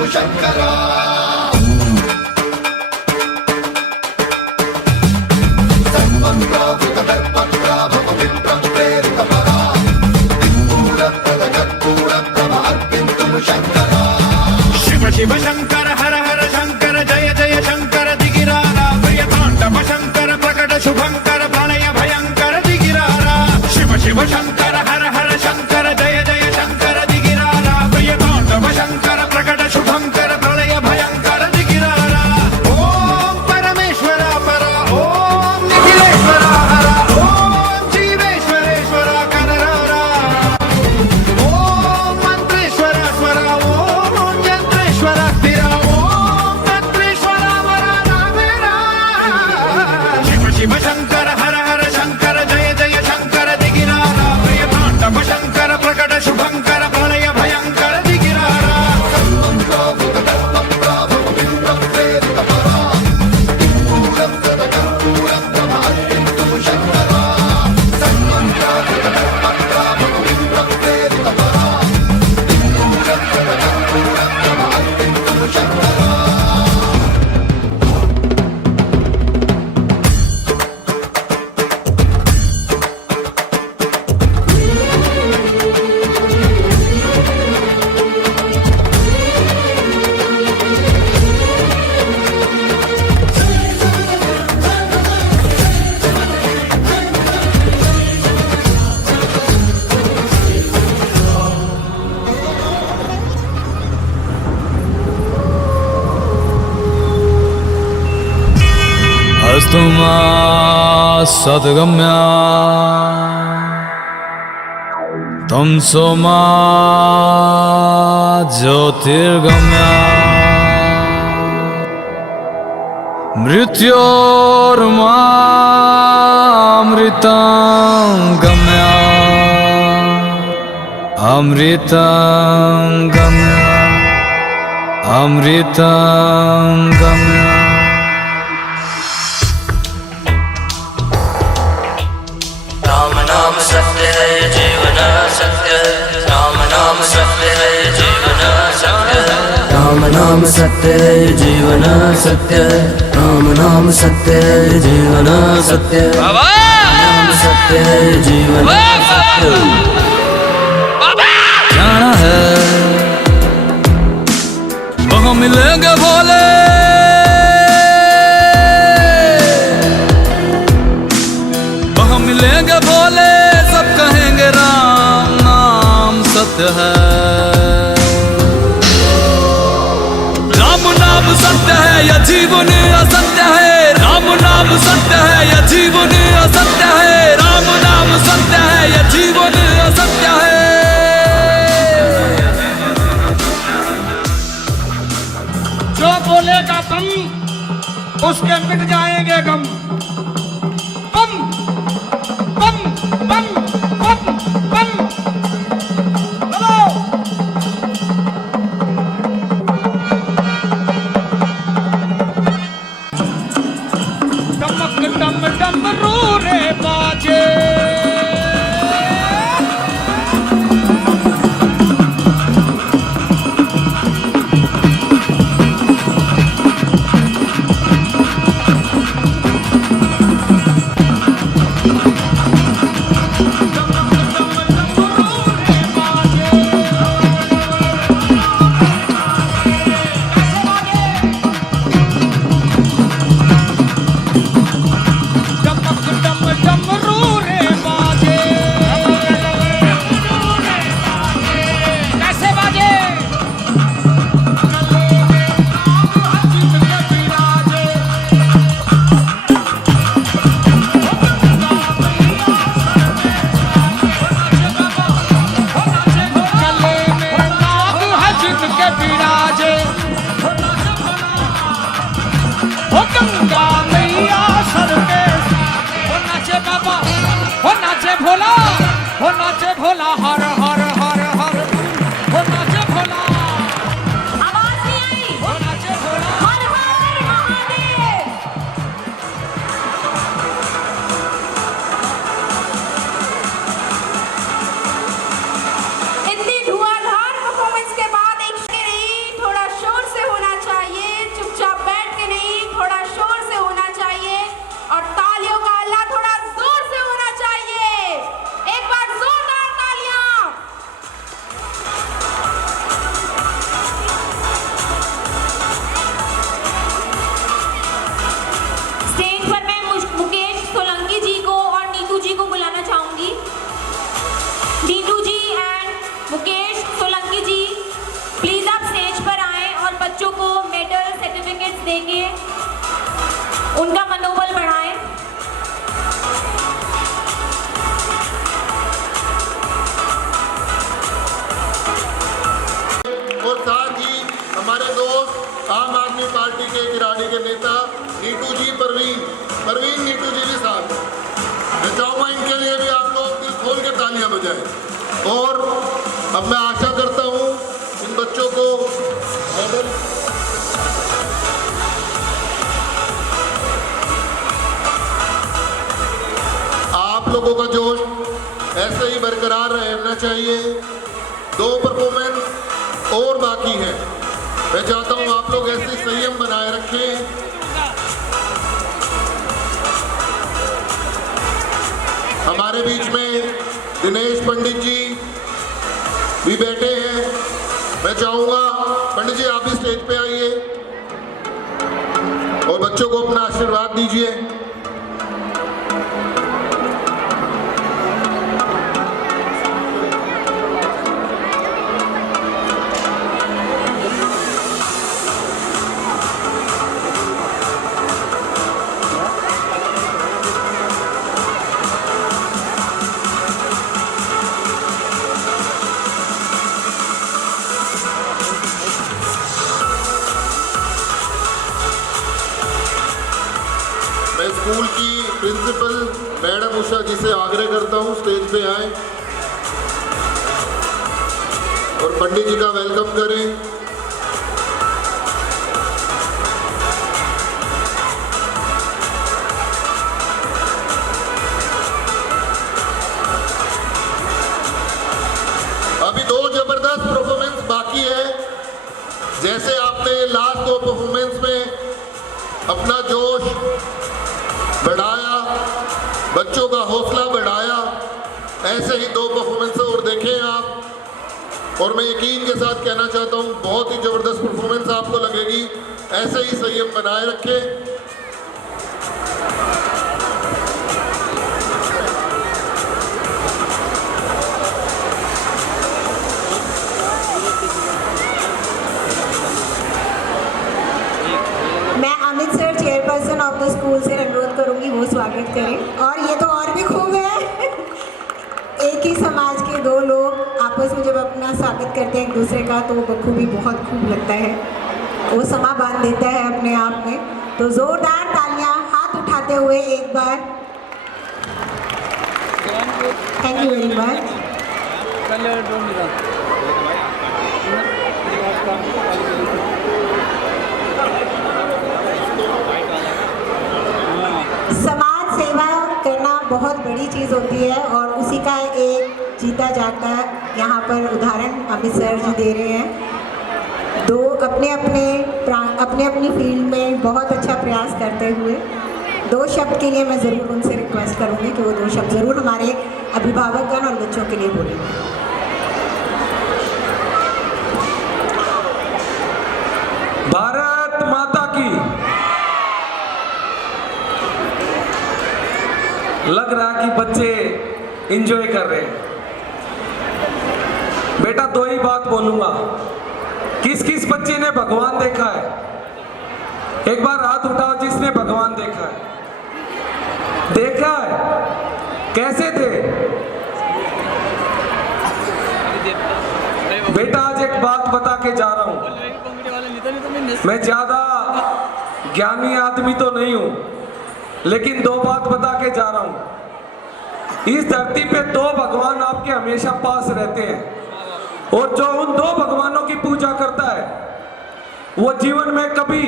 शंकरा कर्पूर प्रभा शिव शंकर हर हर शंकर जय जय शंकर दिगिरारा प्रिय तांडव शंकर प्रकट शुभंकर प्रलय भयंकर दिगिरारा ओम परमेश्वरा परा ओम निखिलेश्वरा हरा ओम जीवेश्वरेश्वरा कररारा ओम मंत्रेश्वरा स्वरा ओम यंत्रेश्वरा स्थिरा ओम तंत्रेश्वरा वरा नामेरा शिव शिव शंकर हर हर शंकर जय जय शंकर दिगिरारा प्रिय तांडव शंकर प्रकट शुभंकर प्रलय भयंकर दिगिरारा अस्तु मा सद्गम्या तमसो मा ज्योतिर्गम्या मृत्योर्मामृतं गम्या अमृतं गम्या अमृतं गम्या राम नाम सत्य है जीवन सत्य राम नाम सत्य है जीवन सत्य राम नाम सत्य है जीवन सत्य राम नाम सत्य है जीवन सत्य नाम सत्य है जीवन सत्य जाना है वहाँ मिलेंगे भोले वहाँ मिलेंगे भोले सब कहेंगे राम नाम सत्य है राम नाम सत्य है या जीवन असत्य है राम नाम सत्य है या जीवन असत्य है राम नाम सत्य है या जीवन असत्य है जो बोलेगा बम उसके मिट जाएंगे गम बम बम बम बम बम चलो डमक डम डम रू रे बाजे उनका मनोबल बढ़ाएं। और साथ ही हमारे दोस्त आम आदमी पार्टी के किराड़ी के नेता नीटू जी परवीन नीटू जी भी साथ। मैं चाहूँगा इनके लिए भी आप लोग दिल खोल के तालियां बजाएं। और अब मैं आशा करता हूँ इन बच्चों को मेडल आप लोगों का जोश ऐसे ही बरकरार रहना चाहिए। 2 परफॉर्मेंस और बाकी है। मैं चाहता हूं आप लोग ऐसे संयम बनाए रखें। हमारे बीच में दिनेश पंडित जी भी बैठे हैं। मैं चाहूंगा पंडित जी आप भी स्टेज पे आइए और बच्चों को अपना आशीर्वाद दीजिए। मैं स्कूल की प्रिंसिपल मैडम उषा जी से आग्रह करता हूं स्टेज पे आए और पंडित जी का वेलकम करें। अभी 2 जबरदस्त परफॉर्मेंस बाकी है। जैसे आपने लास्ट 2 परफॉर्मेंस में अपना जोश बढ़ाया, बच्चों का हौसला बढ़ाया, ऐसे ही 2 परफॉर्मेंस और देखें आप। और मैं यकीन के साथ कहना चाहता हूं बहुत ही जबरदस्त परफॉर्मेंस आपको लगेगी। ऐसे ही संयम बनाए रखें। मैं Amit sir chairperson of the school से अनुरोध करूंगी वो स्वागत करें। और ये तो और भी खूब है। एक ही समाज के 2 लोग आपस में जब अपना स्वागत करते हैं एक दूसरे का तो बखूबी बहुत खूब लगता है। वो समा बांध देता है अपने आप में। तो जोरदार तालियां हाथ उठाते हुए एक बार। Thank you very much. समाज सेवा करना बहुत बड़ी चीज़ होती है और उसी का एक जीता जागता यहाँ पर उदाहरण अमित सर जी दे रहे हैं। 2 अपने अपनी फील्ड में बहुत अच्छा प्रयास करते हुए 2 शब्द के लिए मैं ज़रूर उनसे रिक्वेस्ट करूँगी कि वो 2 शब्द ज़रूर हमारे अभिभावकगण और बच्चों के लिए बोलें। भारत माता की। लग रहा कि बच्चे एंजॉय कर रहे हैं। बेटा 2 ही बात बोलूंगा। किस किस बच्चे ने भगवान देखा है? एक बार हाथ उठाओ जिसने भगवान देखा है। देखा है? कैसे थे? बेटा आज एक बात बता के जा रहा हूं। मैं ज्यादा ज्ञानी आदमी तो नहीं हूं, लेकिन 2 बात बता के जा रहा हूं। इस धरती पे 2 भगवान आपके हमेशा पास रहते हैं और जो उन 2 भगवानों की पूजा करता है वो जीवन में कभी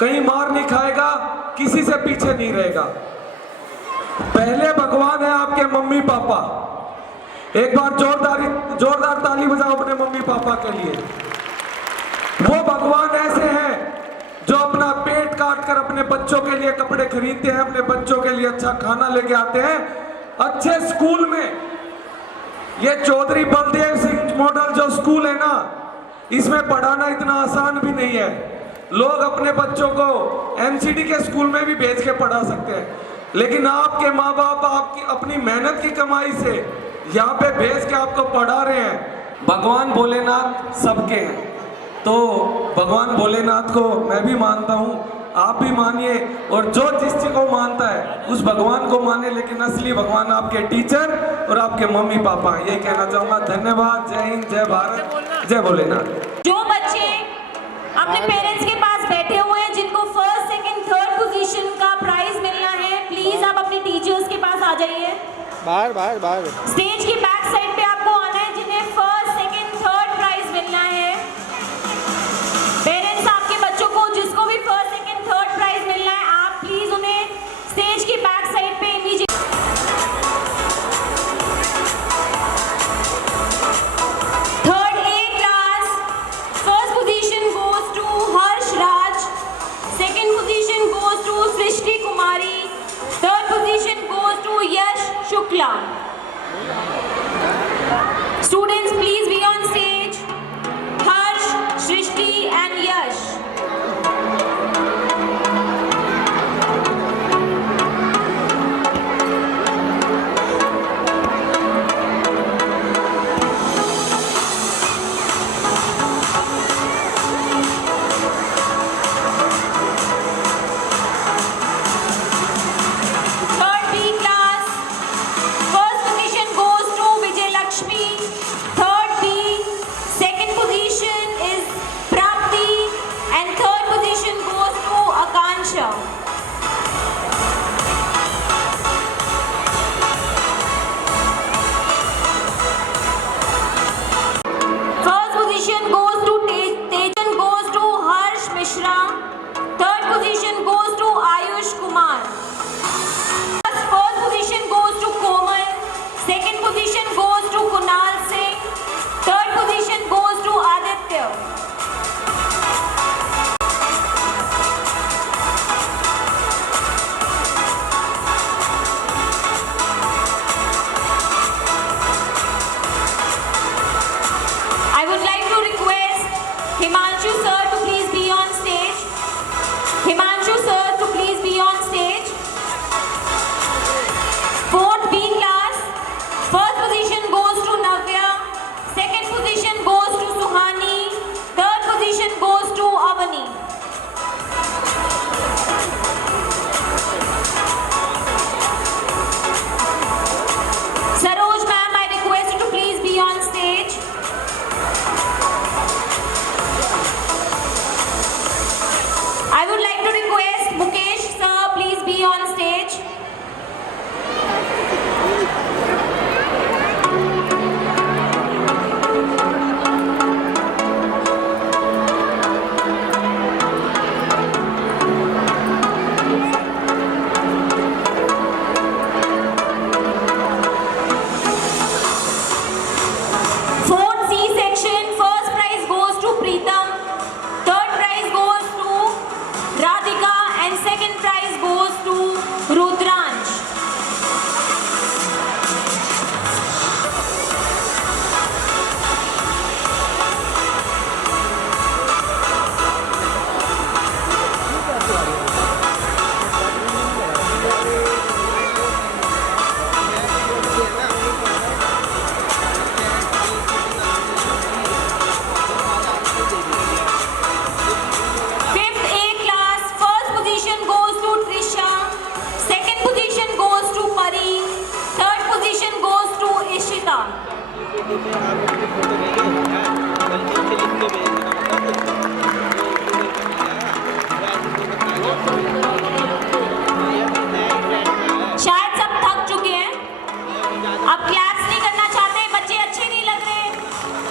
कहीं मार नहीं खाएगा, किसी से पीछे नहीं रहेगा। पहले भगवान है आपके मम्मी पापा। एक बार जोरदार ताली बजाओ अपने मम्मी पापा के लिए। वो भगवान ऐसे हैं जो अपना पेट काट कर अपने बच्चों के लिए कपड़े खरीदते हैं, अपने बच्चों के लिए अच्छा खाना लेके आते हैं, अच्छे स्कूल में। ये चौधरी बलदेव सिंह मॉडल जो स्कूल है ना, इसमें पढ़ाना इतना आसान भी नहीं है। लोग अपने बच्चों को एमसीडी के स्कूल में भी भेज के पढ़ा सकते हैं, लेकिन आपके माँ बाप आपकी अपनी मेहनत की कमाई से यहाँ पे भेज के आपको पढ़ा रहे हैं। भगवान भोलेनाथ सबके हैं, तो भगवान भोलेनाथ को मैं भी मानता हूँ आप भी मानिए और जो जिस चीज को मानता है उस भगवान को माने, लेकिन असली भगवान आपके टीचर और आपके मम्मी पापा हैं। ये कहना चाहूँगा। धन्यवाद। जय हिंद, जय भारत, जय भोलेनाथ। जो बच्चे अपने पेरेंट्स के पास बैठे हुए हैं, जिनको फर्स्ट सेकंड थर्ड पोजीशन का प्राइज मिलना है, प्लीज आप अपने टीचर्स के पास आ जाइए। बाहर बाहर बाहर स्टेज की बैक साइड पे आपको आना है, जिन्हें फर्स्ट सेकंड थर्ड प्राइज मिलना है। पेरेंट्स आपके बच्चों को, जिसको भी फर्स्ट सेकंड थर्ड प्राइज मिलना है, आप प्लीज उन्हें स्टेज की बैक साइड पे immediate. Third A class, first position goes to Harsh Raj, second position goes to Srishti Kumari, third position goes to Yash Shukla. Students, please be on stage. Harsh, Shrishti and Yash. Himanshu sir to please be on stage. Himanshu sir to please be on stage. Fourth B class, first position goes to Navya, second position goes to Suhani, third position goes to Avani. Saroj ma'am, I request you to please be on stage. I would like to request Mukesh sir, please be on stage. Fourth C section, first prize goes to Preetam, third prize goes to Radhika and second prize goes to Rudransh. Fifth A class, first position goes to Trisha, second position goes to Pari, third position goes to Ishita. शायद सब थक चुके हैं, अब claps नहीं करना चाहते, बच्चे अच्छे नहीं लग रहे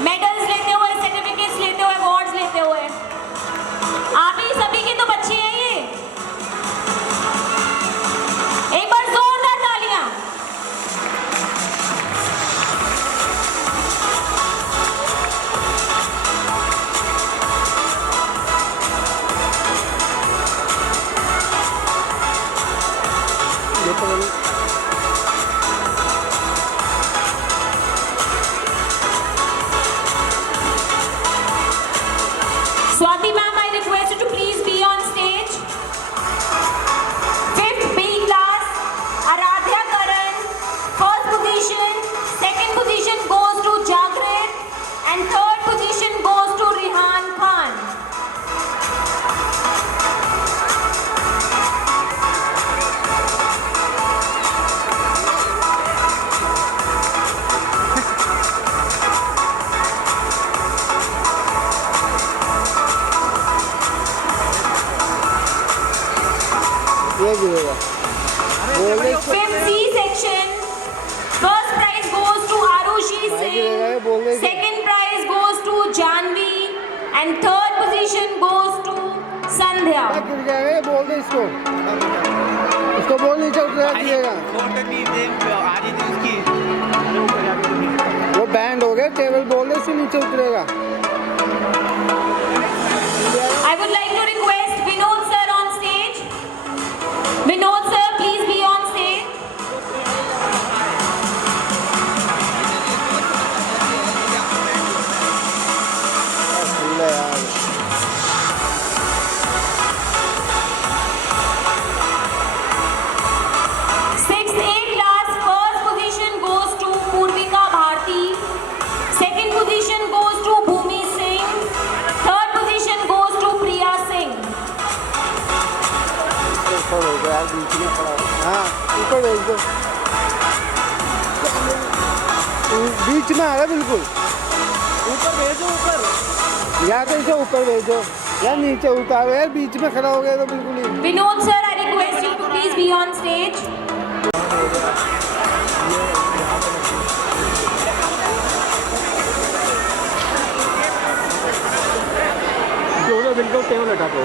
मेडल्स लेते हुए, सर्टिफिकेट्स लेते हुए, अवार्ड्स लेते हुए। आप ही सभी के तो बच्चे हैं ये। एक बार जोरदार तालियां। And third position goes to Sandhya. गिर जाएगा, ये बोल दे इसको बोल, नीचे उतरेगा, वो बैंड हो गया, टेबल बोल दे, इससे नीचे उतरेगा। I would like to request Vinod sir on stage. Vinod sir, please be on stage. Sixth, eighth last, first position goes to Purvika Bharti. Second position goes to Bhumi Singh. Third position goes to Priya Singh. ऊपर हो गया, बीच में खड़ा हो। हाँ, ऊपर भेज दो, बीच में आ रहा बिल्कुल, ऊपर भेजो, ऊपर या तो इसे ऊपर भेजो या नीचे उतारो यार, बीच में खड़ा हो गया तो बिल्कुल ही। Vinod sir, I request you to please be on stage. दोनों बिल्कुल टेबल हटा दो।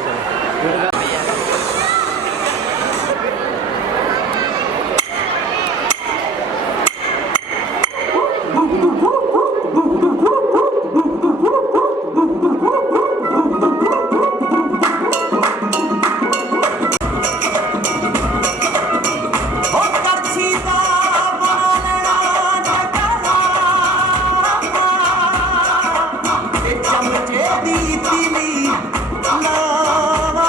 चमचे दी तिली लावा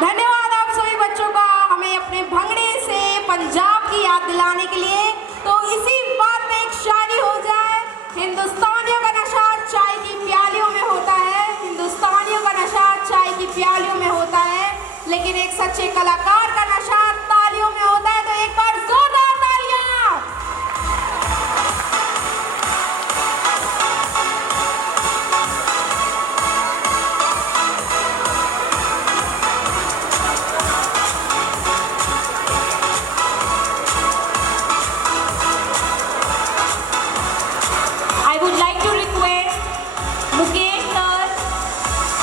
धन्यवाद आप सभी बच्चों का हमें अपने भंगड़े से पंजाब की याद दिलाने के लिए। तो इसी बात में एक शायरी हो जाए। हिंदुस्तानियों का नशा चाय की प्यालियों में होता है, हिंदुस्तानियों का नशा चाय की प्यालियों में होता है, लेकिन एक सच्चे कलाकार का नशा तालियों में होता है। तो एक बार जोरदार तालियां। I would like to request Mukesh sir,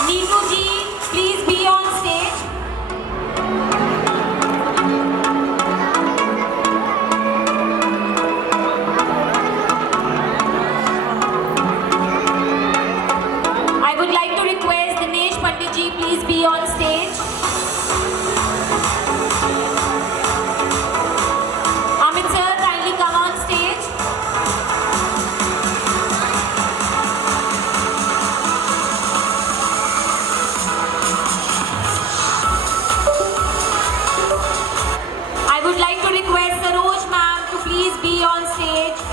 Neetu ji, please be on stage. I would like to request Dinesh Pandit ji, please be on stage. Amit sir, kindly come on stage. I would like to request Saroj ma'am to please be on stage.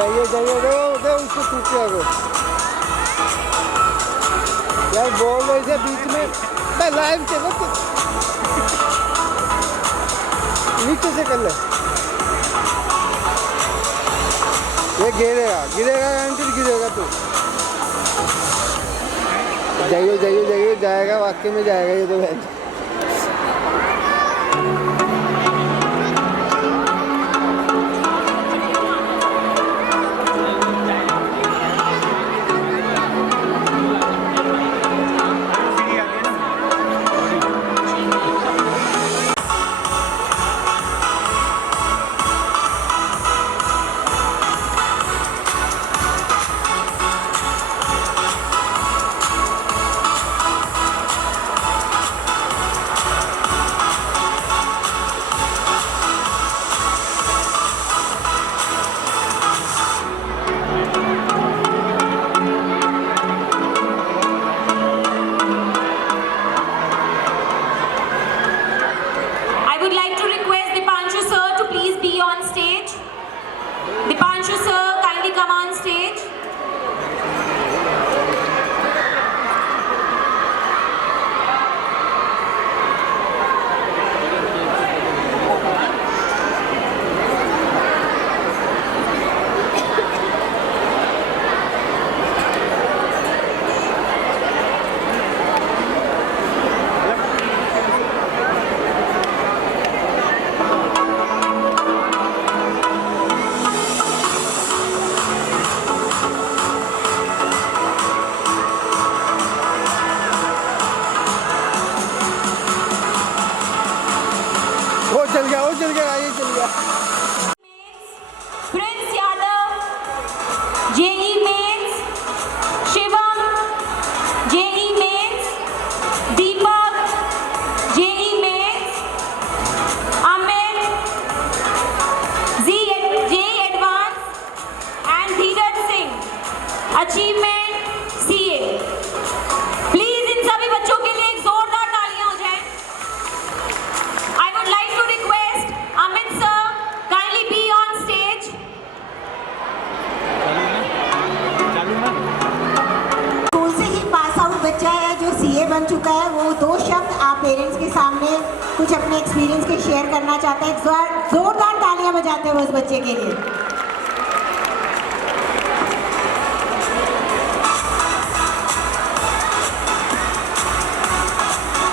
जाइए जाइए, दो उसको छूट गया। यार बोल रहे थे बीच में, मैं लाइव चलो तो नीचे से कर ले। ये गिरेगा गिरेगा आंटी, गिरेगा तो जाइए जाइए जाइए, जाएगा वाकई में जाएगा ये तो बहन। Prince Yadav, अपने एक्सपीरियंस के शेयर करना चाहता है। जोरदार तालियां बजाते हैं उस बच्चे के लिए।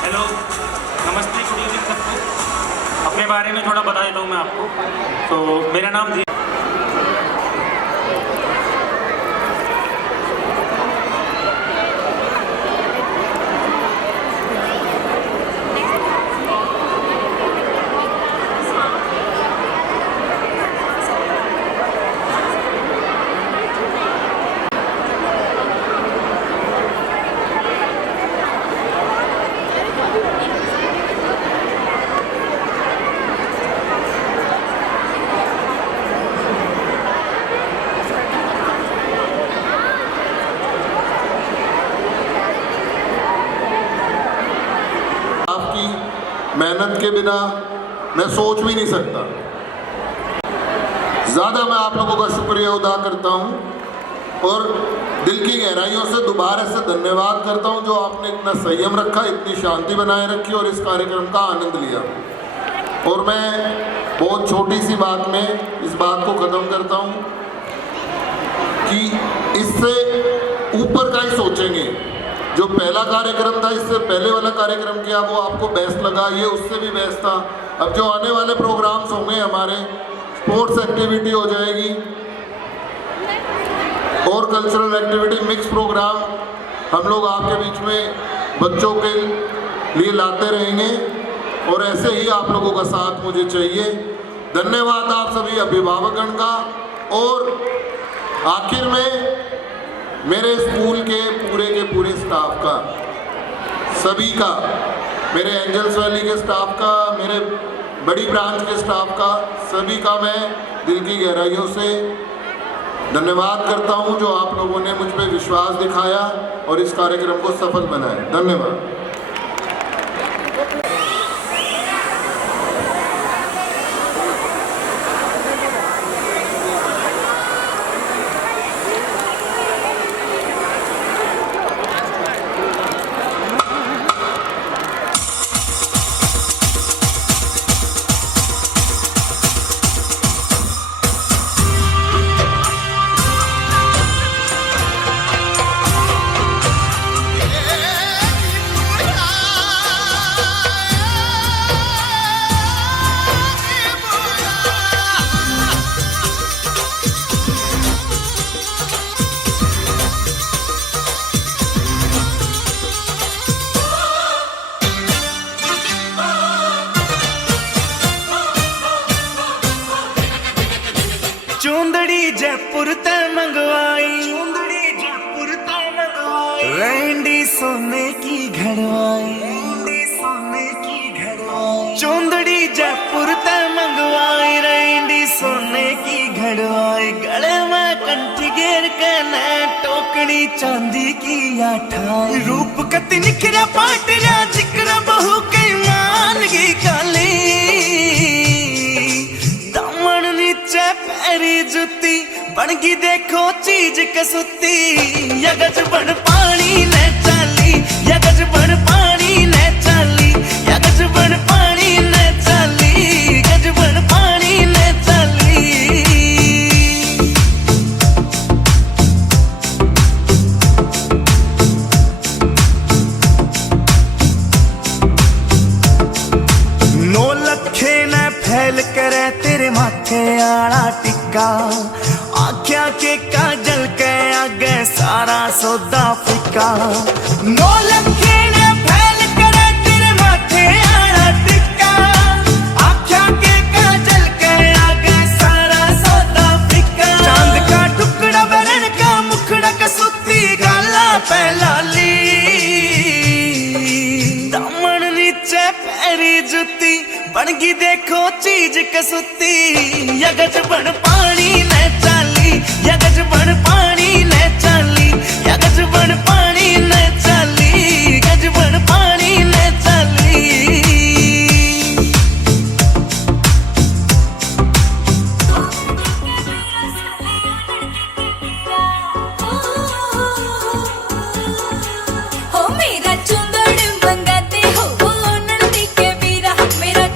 हेलो, नमस्ते, गुड इवनिंग सबको। अपने बारे में थोड़ा बता देता हूँ मैं आपको। तो मेरा नाम मेहनत के बिना मैं सोच भी नहीं सकता। ज़्यादा मैं आप लोगों का शुक्रिया अदा करता हूँ और दिल की गहराइयों से दोबारा से धन्यवाद करता हूँ जो आपने इतना संयम रखा, इतनी शांति बनाए रखी और इस कार्यक्रम का आनंद लिया। और मैं बहुत छोटी सी बात में इस बात को ख़त्म करता हूँ कि इससे ऊपर का ही सोचेंगे। जो पहला कार्यक्रम था, इससे पहले वाला कार्यक्रम किया, वो आपको बेस्ट लगा, ये उससे भी बेस्ट था। अब जो आने वाले प्रोग्राम्स होंगे हमारे, स्पोर्ट्स एक्टिविटी हो जाएगी और कल्चरल एक्टिविटी मिक्स प्रोग्राम हम लोग आपके बीच में बच्चों के लिए लाते रहेंगे और ऐसे ही आप लोगों का साथ मुझे चाहिए। धन्यवाद आप सभी अभिभावकगण का। और आखिर में मेरे स्कूल के पूरे स्टाफ का, सभी का, मेरे एंजल्स वैली के स्टाफ का, मेरे बड़ी ब्रांच के स्टाफ का, सभी का मैं दिल की गहराइयों से धन्यवाद करता हूं जो आप लोगों ने मुझ पर विश्वास दिखाया और इस कार्यक्रम को सफल बनाया। धन्यवाद। चूंदड़ी जयपुर ते मंगवाई, रैंडी सोने की घड़वाई, चूंदड़ी जयपुर ते मंगवाई, रैंडी सोने की घड़वाई, गले में कंठी घेर के न टोकड़ी चांदी की आठाई, रूप कति निखरा पाटरा जिक्र बहू के मान की काली, दामन नीचे पैरी जुती बनगी देखो चीज कसुती, यगज बन पानी ने चाली, यगज बन पानी ने चाली, यगज बन पानी ने चाली, गज बन पानी ने चाली। नो लखे न फैल करे तेरे माथे आला टिक्का, आख्या के काजल के आगे सारा सौदा फिका, नो लखे न फैल करे तेरे माथे आला टिक्का, आख्या के काजल के आगे सारा सौदा फिका, चांद का टुकड़ा बरन का मुखड़ा कसुती गाला पहलाली, दामन नीचे पैरी जुती बनगी देखो चीज कसुती, यगज बन पानी ने चाली, यगज बन पानी ने चाली, यगज बन पानी ने चाली, गज बन पानी ने चाली। हो मेरा चुंदड़ मंगाते हो नंदी के बीरा, मेरा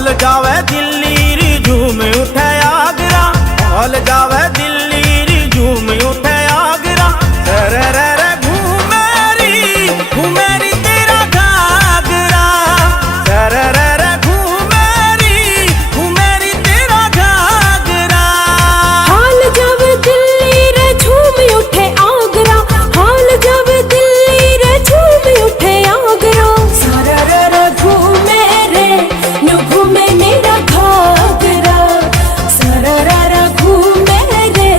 हॉल जावे दिल्ली री झूम उठे आगरा, हॉल जावे दिल्ली री झूम उठे आगरा। रे रे रे घूमेरी तेरा घाघरा, रे रे रे घूमेरी तेरा घाघरा। हाल जब दिल्ली रे झूम उठे आगरा, हाल जब दिल्ली रे झूम उठे आगरा। सारा रे घूमे रे नु घूमे मेरा घाघरा, सारा रे घूमे रे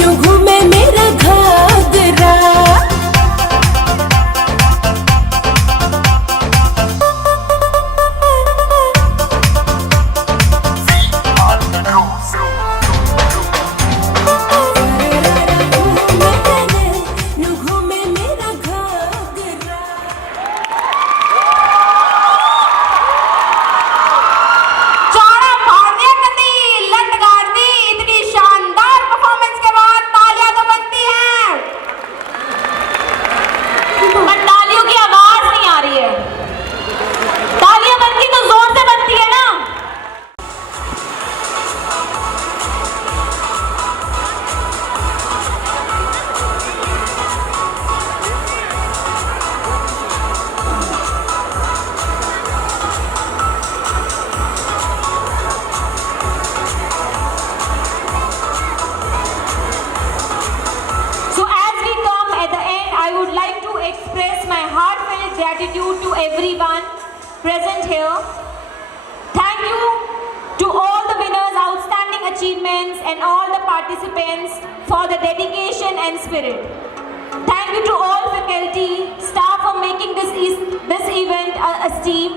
नु घूमे मेरा घाघरा। चौड़ा फाड़ दिया कती, लट गाड़ दी। इतनी शानदार परफॉर्मेंस के बाद तालियां तो बनती हैं, पर तालियों की आवाज नहीं आ रही है। तालियां बनती तो जोर से बनती है ना। So as we come at the end, I would like to express my heartfelt gratitude to everyone present here. Thank you to all the winners, outstanding achievements, and all the participants for the dedication and spirit. Thank you to all faculty, staff for making this event a esteem.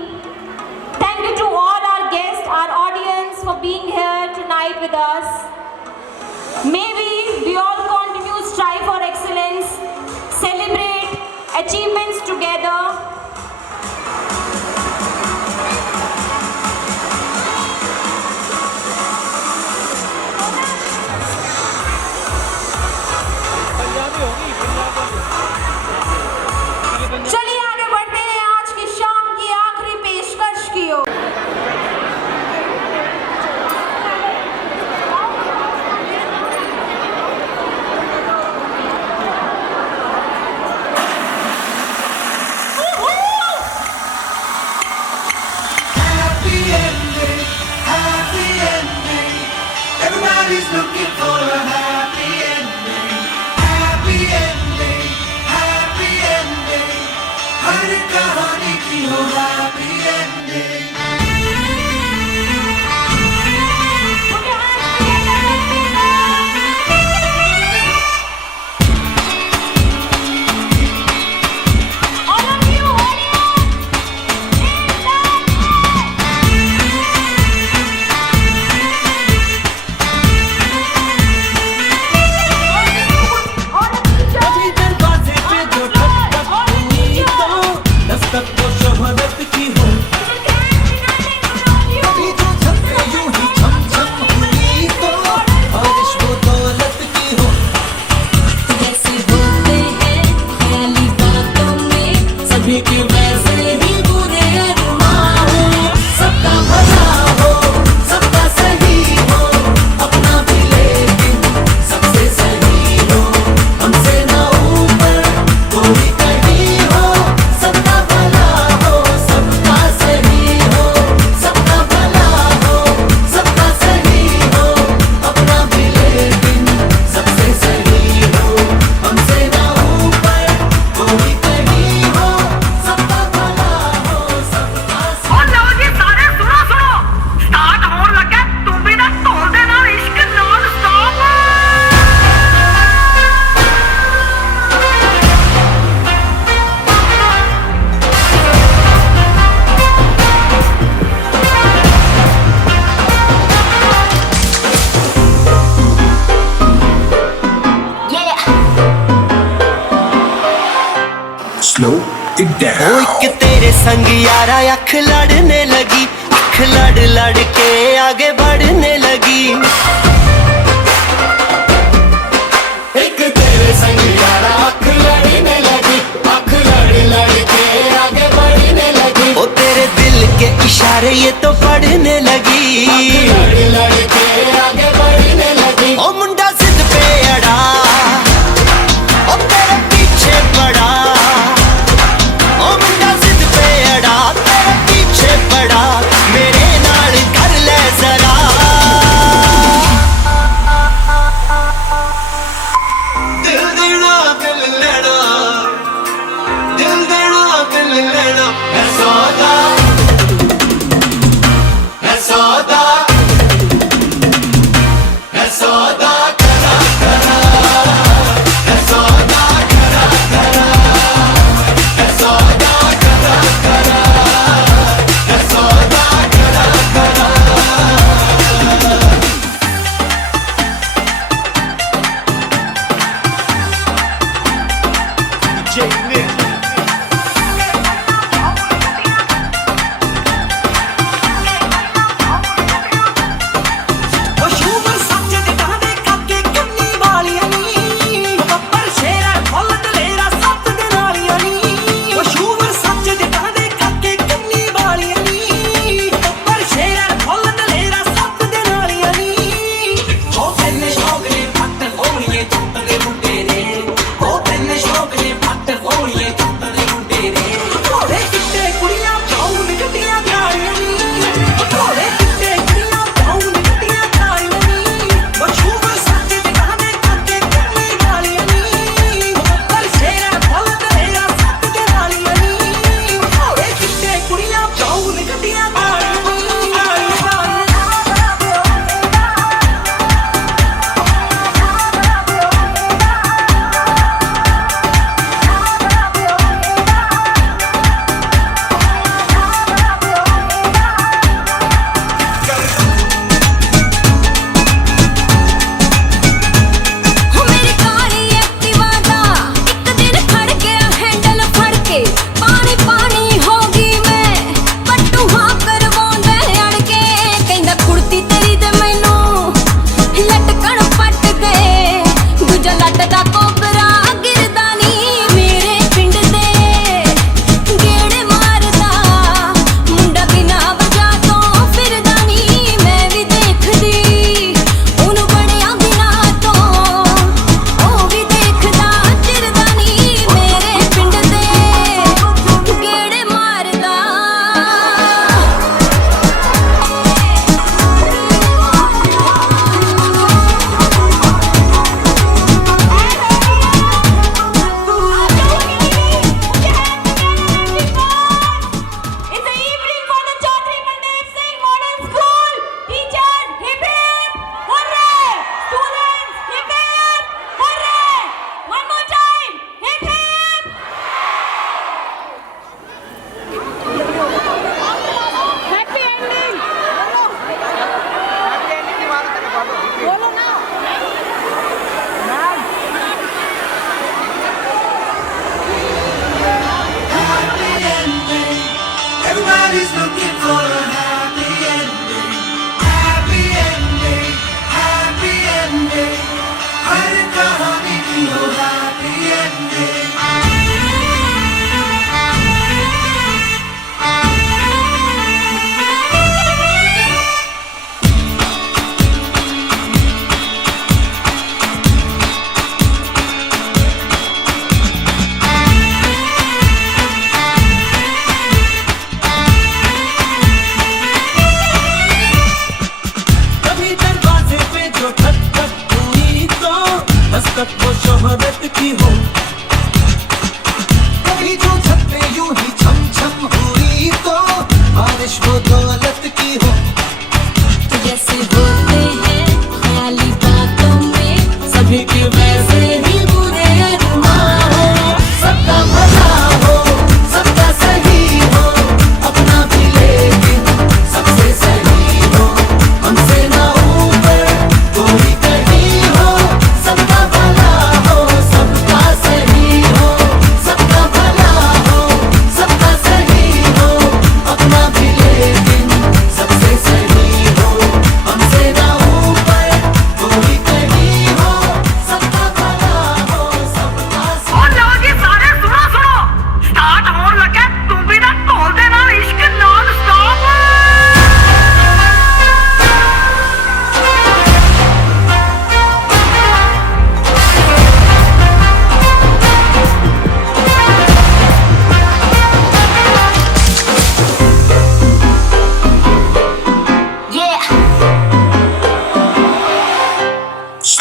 Thank you to all our guests, our audience for being here tonight with us. May we all continue to strive for excellence, celebrate achievements together. चलिए आगे बढ़ते हैं आज की शाम की आखिरी पेशकश की ओर। Happy ending, happy ending. Everybody's looking for a happy ending. Happy ending, happy ending. हर कहानी की हो happy ending. अभी दरवाजे पे जो ठक हुई तो दस्तक तो शोहरत की हो। कभी जो छलके यूं ही छम छम हुई तो बारिश वो दौलत की हो। जैसे बोलते हैं ख्याली बातों में, सभी के वैसे ही बुरे अरमान हो। सबका भला हो, सबका सही हो, अपना भी लेकिन सबसे सही हो। हमसे ना ऊपर कोई कहीं हो, सबका भला हो, सबका सही हो, सबका भला हो, सबका सही हो, अपना भी लेकिन सबसे सही हो। हमसे ना ऊपर कोई कहीं हो, सबका भला हो, सबका और लो जी सारे सुनो स्टार्ट होने लगा। तुम भी ना तोड़ देना इश्क non stop. Slow it down. ओ एक तेरे संग यारा अख लड़ने लगी, अख लड़ लड़ के आगे बढ़ने लगी। एक तेरे संग यारा अख लड़ने लगी, अख लड़ लड़ के आगे बढ़ने लगी। ओ तेरे दिल के इशारे ये तो पढ़ने लगी, लड़ लड़ के आगे बढ़ने लगी। ओ मुंडा जिद पे अड़ा, ओ तेरे पीछे पड़ा, ओ मुंडा जिद पे अड़ा, तेरे पीछे पड़ा, मेरे नाल कर ले जरा। दिल देना दिल लेना, दिल देना दिल लेना, है सौदा, है सौदा, है सौदा करा करा, है सौदा करा करा, है सौदा करा करा, है सौदा करा करा। ਉਹ ਸ਼ੂਗਰ ਸੱਚ ਜਟਾਂ ਦੇ ਕਾਕੇ ਕੰਨੀ ਵਾਲੀਆਂ ਨੀ, ਬੱਬਰ ਸ਼ੇਰਾ ਫੁੱਲ ਦਲੇਰਾ ਸੱਤ ਦੇ ਨਾਲੀਆਂ ਨੀ। ਉਹ ਸ਼ੂਗਰ ਸੱਚ ਜਟਾਂ ਦੇ ਕਾਕੇ ਕੰਨੀ ਵਾਲੀਆਂ ਨੀ, ਬੱਬਰ ਸ਼ੇਰਾ ਫੁੱਲ ਦਲੇਰਾ ਸੱਤ ਦੇ ਨਾਲੀਆਂ ਨੀ। ਉਹ ਤੈਨੇ ਸ਼ੌਕ ਨੇ ਫੱਟ ਹੋਣੀਏ ਜੱਟ ਦੇ ਮੁੰਡੇ ਨੇ, ਉਹ ਤੈਨੇ ਸ਼ੌਕ ਨੇ ਫੱਟ ਹੋਣੀਏ ਜੱਟ ਦੇ ਮੁੰਡੇ ਨੇ। ਥੋੜੇ ਕਿੱਤੇ ਕੁੜੀਆਂ ਪਾਉਣ ਗੱਡੀਆਂ ਕਾਲੀਆਂ ਨੀ, ਥੋੜੇ ਕਿੱਤੇ ਕੁੜੀਆਂ ਪਾਉਣ ਗੱਡੀਆਂ ਕਾਲੀਆਂ ਨੀ। ਉਹ ਸ਼ੂਗਰ ਸੱਚ ਜਟਾਂ ਦੇ ਕਾਕੇ ਕੰਨੀ ਵਾਲੀਆਂ ਨੀ, ਬੱਬਰ ਸ਼ੇਰਾ ਫੁੱਲ ਦਲੇਰਾ ਸੱਤ ਦੇ ਨਾਲੀਆਂ ਨੀ। ਥੋੜੇ ਕਿੱਤੇ ਕੁੜੀਆਂ ਪਾਉਣ ਗੱਡੀਆਂ ਕਾਲੀਆਂ ਨੀ। हो मेरी काली एक्टिवा दा एक दिन खड़ गया हैंडल फड़ के, पानी पानी होगी मैं पट्टू हाँ करवाउंदा अड़ के। कहंदा कुर्ती तेरी ते मैनू लटकण पट गए, दूजा लट दा कोबरा गिरदा नी मेरे पिंड दे गेड़े मारदा, मुंडा बिना वजह तो फिरदा नी। मैं भी देखदी ਉਹਨੂੰ ਬਣਿਆ ਬਿਨਾ ਤੋਂ, ਉਹ ਵੀ ਦੇਖਦਾ ਚਿਰਦਾ ਨੀ ਮੇਰੇ ਪਿੰਡ ਦੇ ਗੇੜੇ ਮਾਰਦਾ। It's the evening for the Chaudhary Mandeep Singh Model School. Teachers, hip hip, hooray! Students, hip hip, hooray! One more time, hip hip. Happy ending. बोलो ना. Everybody's looking for a happy ending, happy ending, happy ending. हर कहानी की हो happy ending. कभी दरवाजे पे जो ठक ठक हुई तो दस्तक वो शोहरत की हो, कभी जो छत पे यूं ही छम छम हुई तो बारिश वो दौलत की हो। जैसे होते हैं ख्याली बातों में सभी के वैसे ही बुरे अरमान हो, सबका भला हो, सबका सही हो, अपना भी लेकिन सबसे सही हो, हमसे ना ऊपर कोई कहीं हो, सबका भला हो, सबका सही हो, सबका भला हो, सबका सही हो, अपना भी लेकिन सबसे सही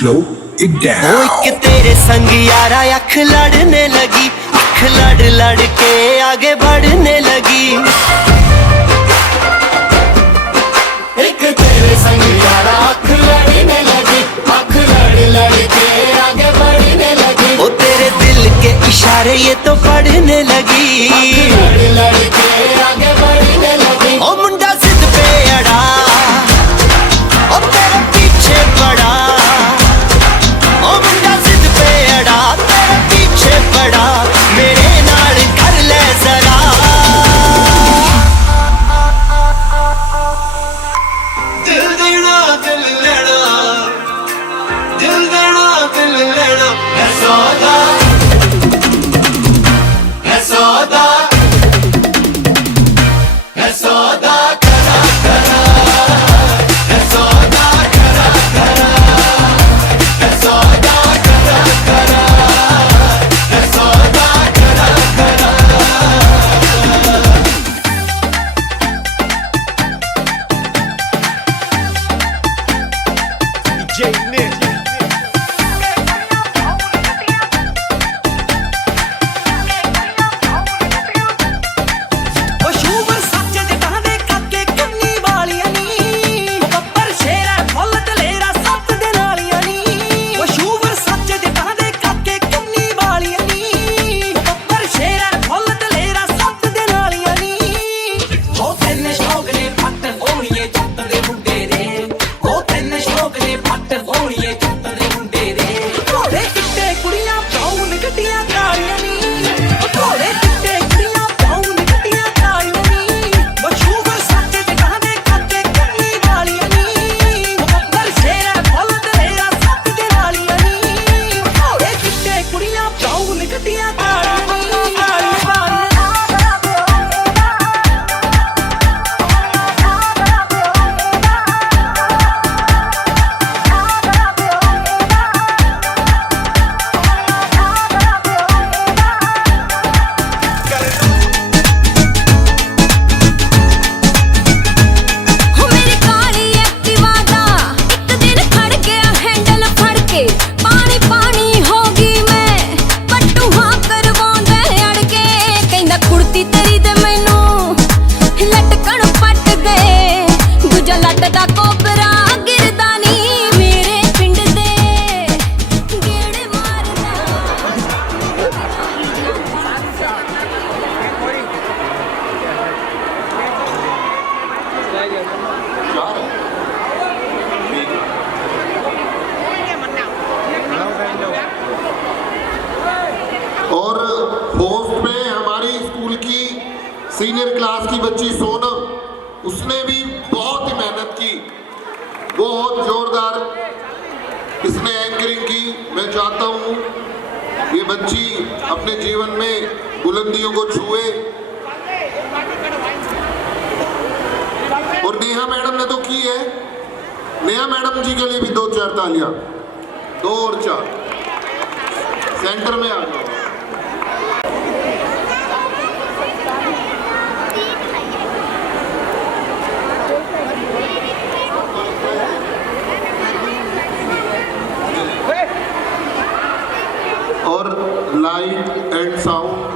slow it down. ओ एक तेरे संग यारा अख लड़ने लगी, अख लड़ लड़ के आगे बढ़ने लगी। एक तेरे संग यारा अख लड़ने लगी, अख लड़ लड़ के आगे बढ़ने लगी। ओ तेरे दिल के इशारे ये तो पढ़ने लगी, अख लड़ लड़ के आगे बढ़ने लगी। ओ मुंडा जिद पे अड़ा, ओ तेरे पीछे पड़ा। ओ मुंडा जिद पे अड़ा, तेरे पीछे पड़ा। मेरे नाल कर ले जरा। दिल देना दिल लेना, दिल देना दिल लेना है सौदा, है सौदा, है सौदा करा करा, है सौदा करा करा, है सौदा करा करा, है सौदा करा करा। ਉਹ ਸ਼ੂਵਰ ਸੱਚ ਜਟਾਂ ਦੇ ਕਾਕੇ ਕੰਨੀ ਵਾਲੀਆਂ ਨੀ, ਬੱਬਰ ਸ਼ੇਰਾ ਫੁੱਲ ਦਲੇਰਾ ਸੱਤ ਦੇ ਨਾਲੀਆਂ ਨੀ। ਉਹ ਸ਼ੂਵਰ ਸੱਚ ਜਟਾਂ ਦੇ ਕਾਕੇ ਕੰਨੀ ਵਾਲੀਆਂ ਨੀ, ਬੱਬਰ ਸ਼ੇਰਾ ਫੁੱਲ ਦਲੇਰਾ ਸੱਤ ਦੇ ਨਾਲੀਆਂ ਨੀ। ਉਹ ਤੈਨੂੰ ਸ਼ੌਕ ਨੇ ਫੱਟ ਹੋਣੀਏ ਜੱਟ ਦੇ ਮੁੰਡੇ ਦੇ, ਉਹ ਤੈਨੂੰ ਸ਼ੌਕ ਨੇ ਫੱਟ ਹੋਣੀਏ ਜੱਟ ਦੇ ਮੁੰਡੇ ਦੇ। ਘੋੜੇ ਕਿੱਤੇ ਕੁੜੀਆਂ ਬਰਾਊਨ ਗੱਡੀਆਂ ਕਾਲੀਆਂ ਨੀ, ਉਹ ਘੋੜੇ ਕਿੱਤੇ ਕੁੜੀਆਂ ਬਰਾਊਨ ਗੱਡੀਆਂ ਕਾਲੀਆਂ ਨੀ। ਮਸ਼ਹੂਰ ਸੱਚ ਜਗ੍ਹਾ ਦੇ ਕਾਕੇ ਕੰਨੀ ਵਾਲੀਆਂ ਨੀ, ਬੱਬਰ ਸ਼ੇਰਾ ਫੁੱਲ ਦਲੇਰਾ ਸੱਤ ਦੇ ਨਾਲੀਆਂ ਨੀ। ਘੋੜੇ ਕਿੱਤੇ ਕੁੜੀਆਂ ਬਰਾਊਨ ਗੱਡੀਆਂ ਕਾਲੀਆਂ ਨੀ, हो मेरी काली एक्टिवा दा एक दिन खड़ गया हैंडल फड़ के, पानी पानी होगी मैं पट्टू हाँ करवांदे अड़ के। कहंदा कुर्ती तेरी ते मैनू लटकन पट गए, दूजा लट दा कोबरा गिरदा नी मेरे पिंड दे गेड़े और होस्ट में हमारी स्कूल की सीनियर क्लास की बच्ची सोनम, उसने भी बहुत ही मेहनत की, बहुत जोरदार इसने एंकरिंग की। मैं चाहता हूँ ये बच्ची अपने जीवन में बुलंदियों को छुए। और नेहा मैडम ने तो की है, नेहा मैडम जी के लिए भी 2-4 तालियां, 2 और 4। सेंटर में आ जाओ। और light and sound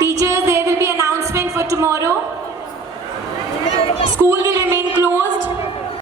Teachers, there will be announcement for tomorrow. School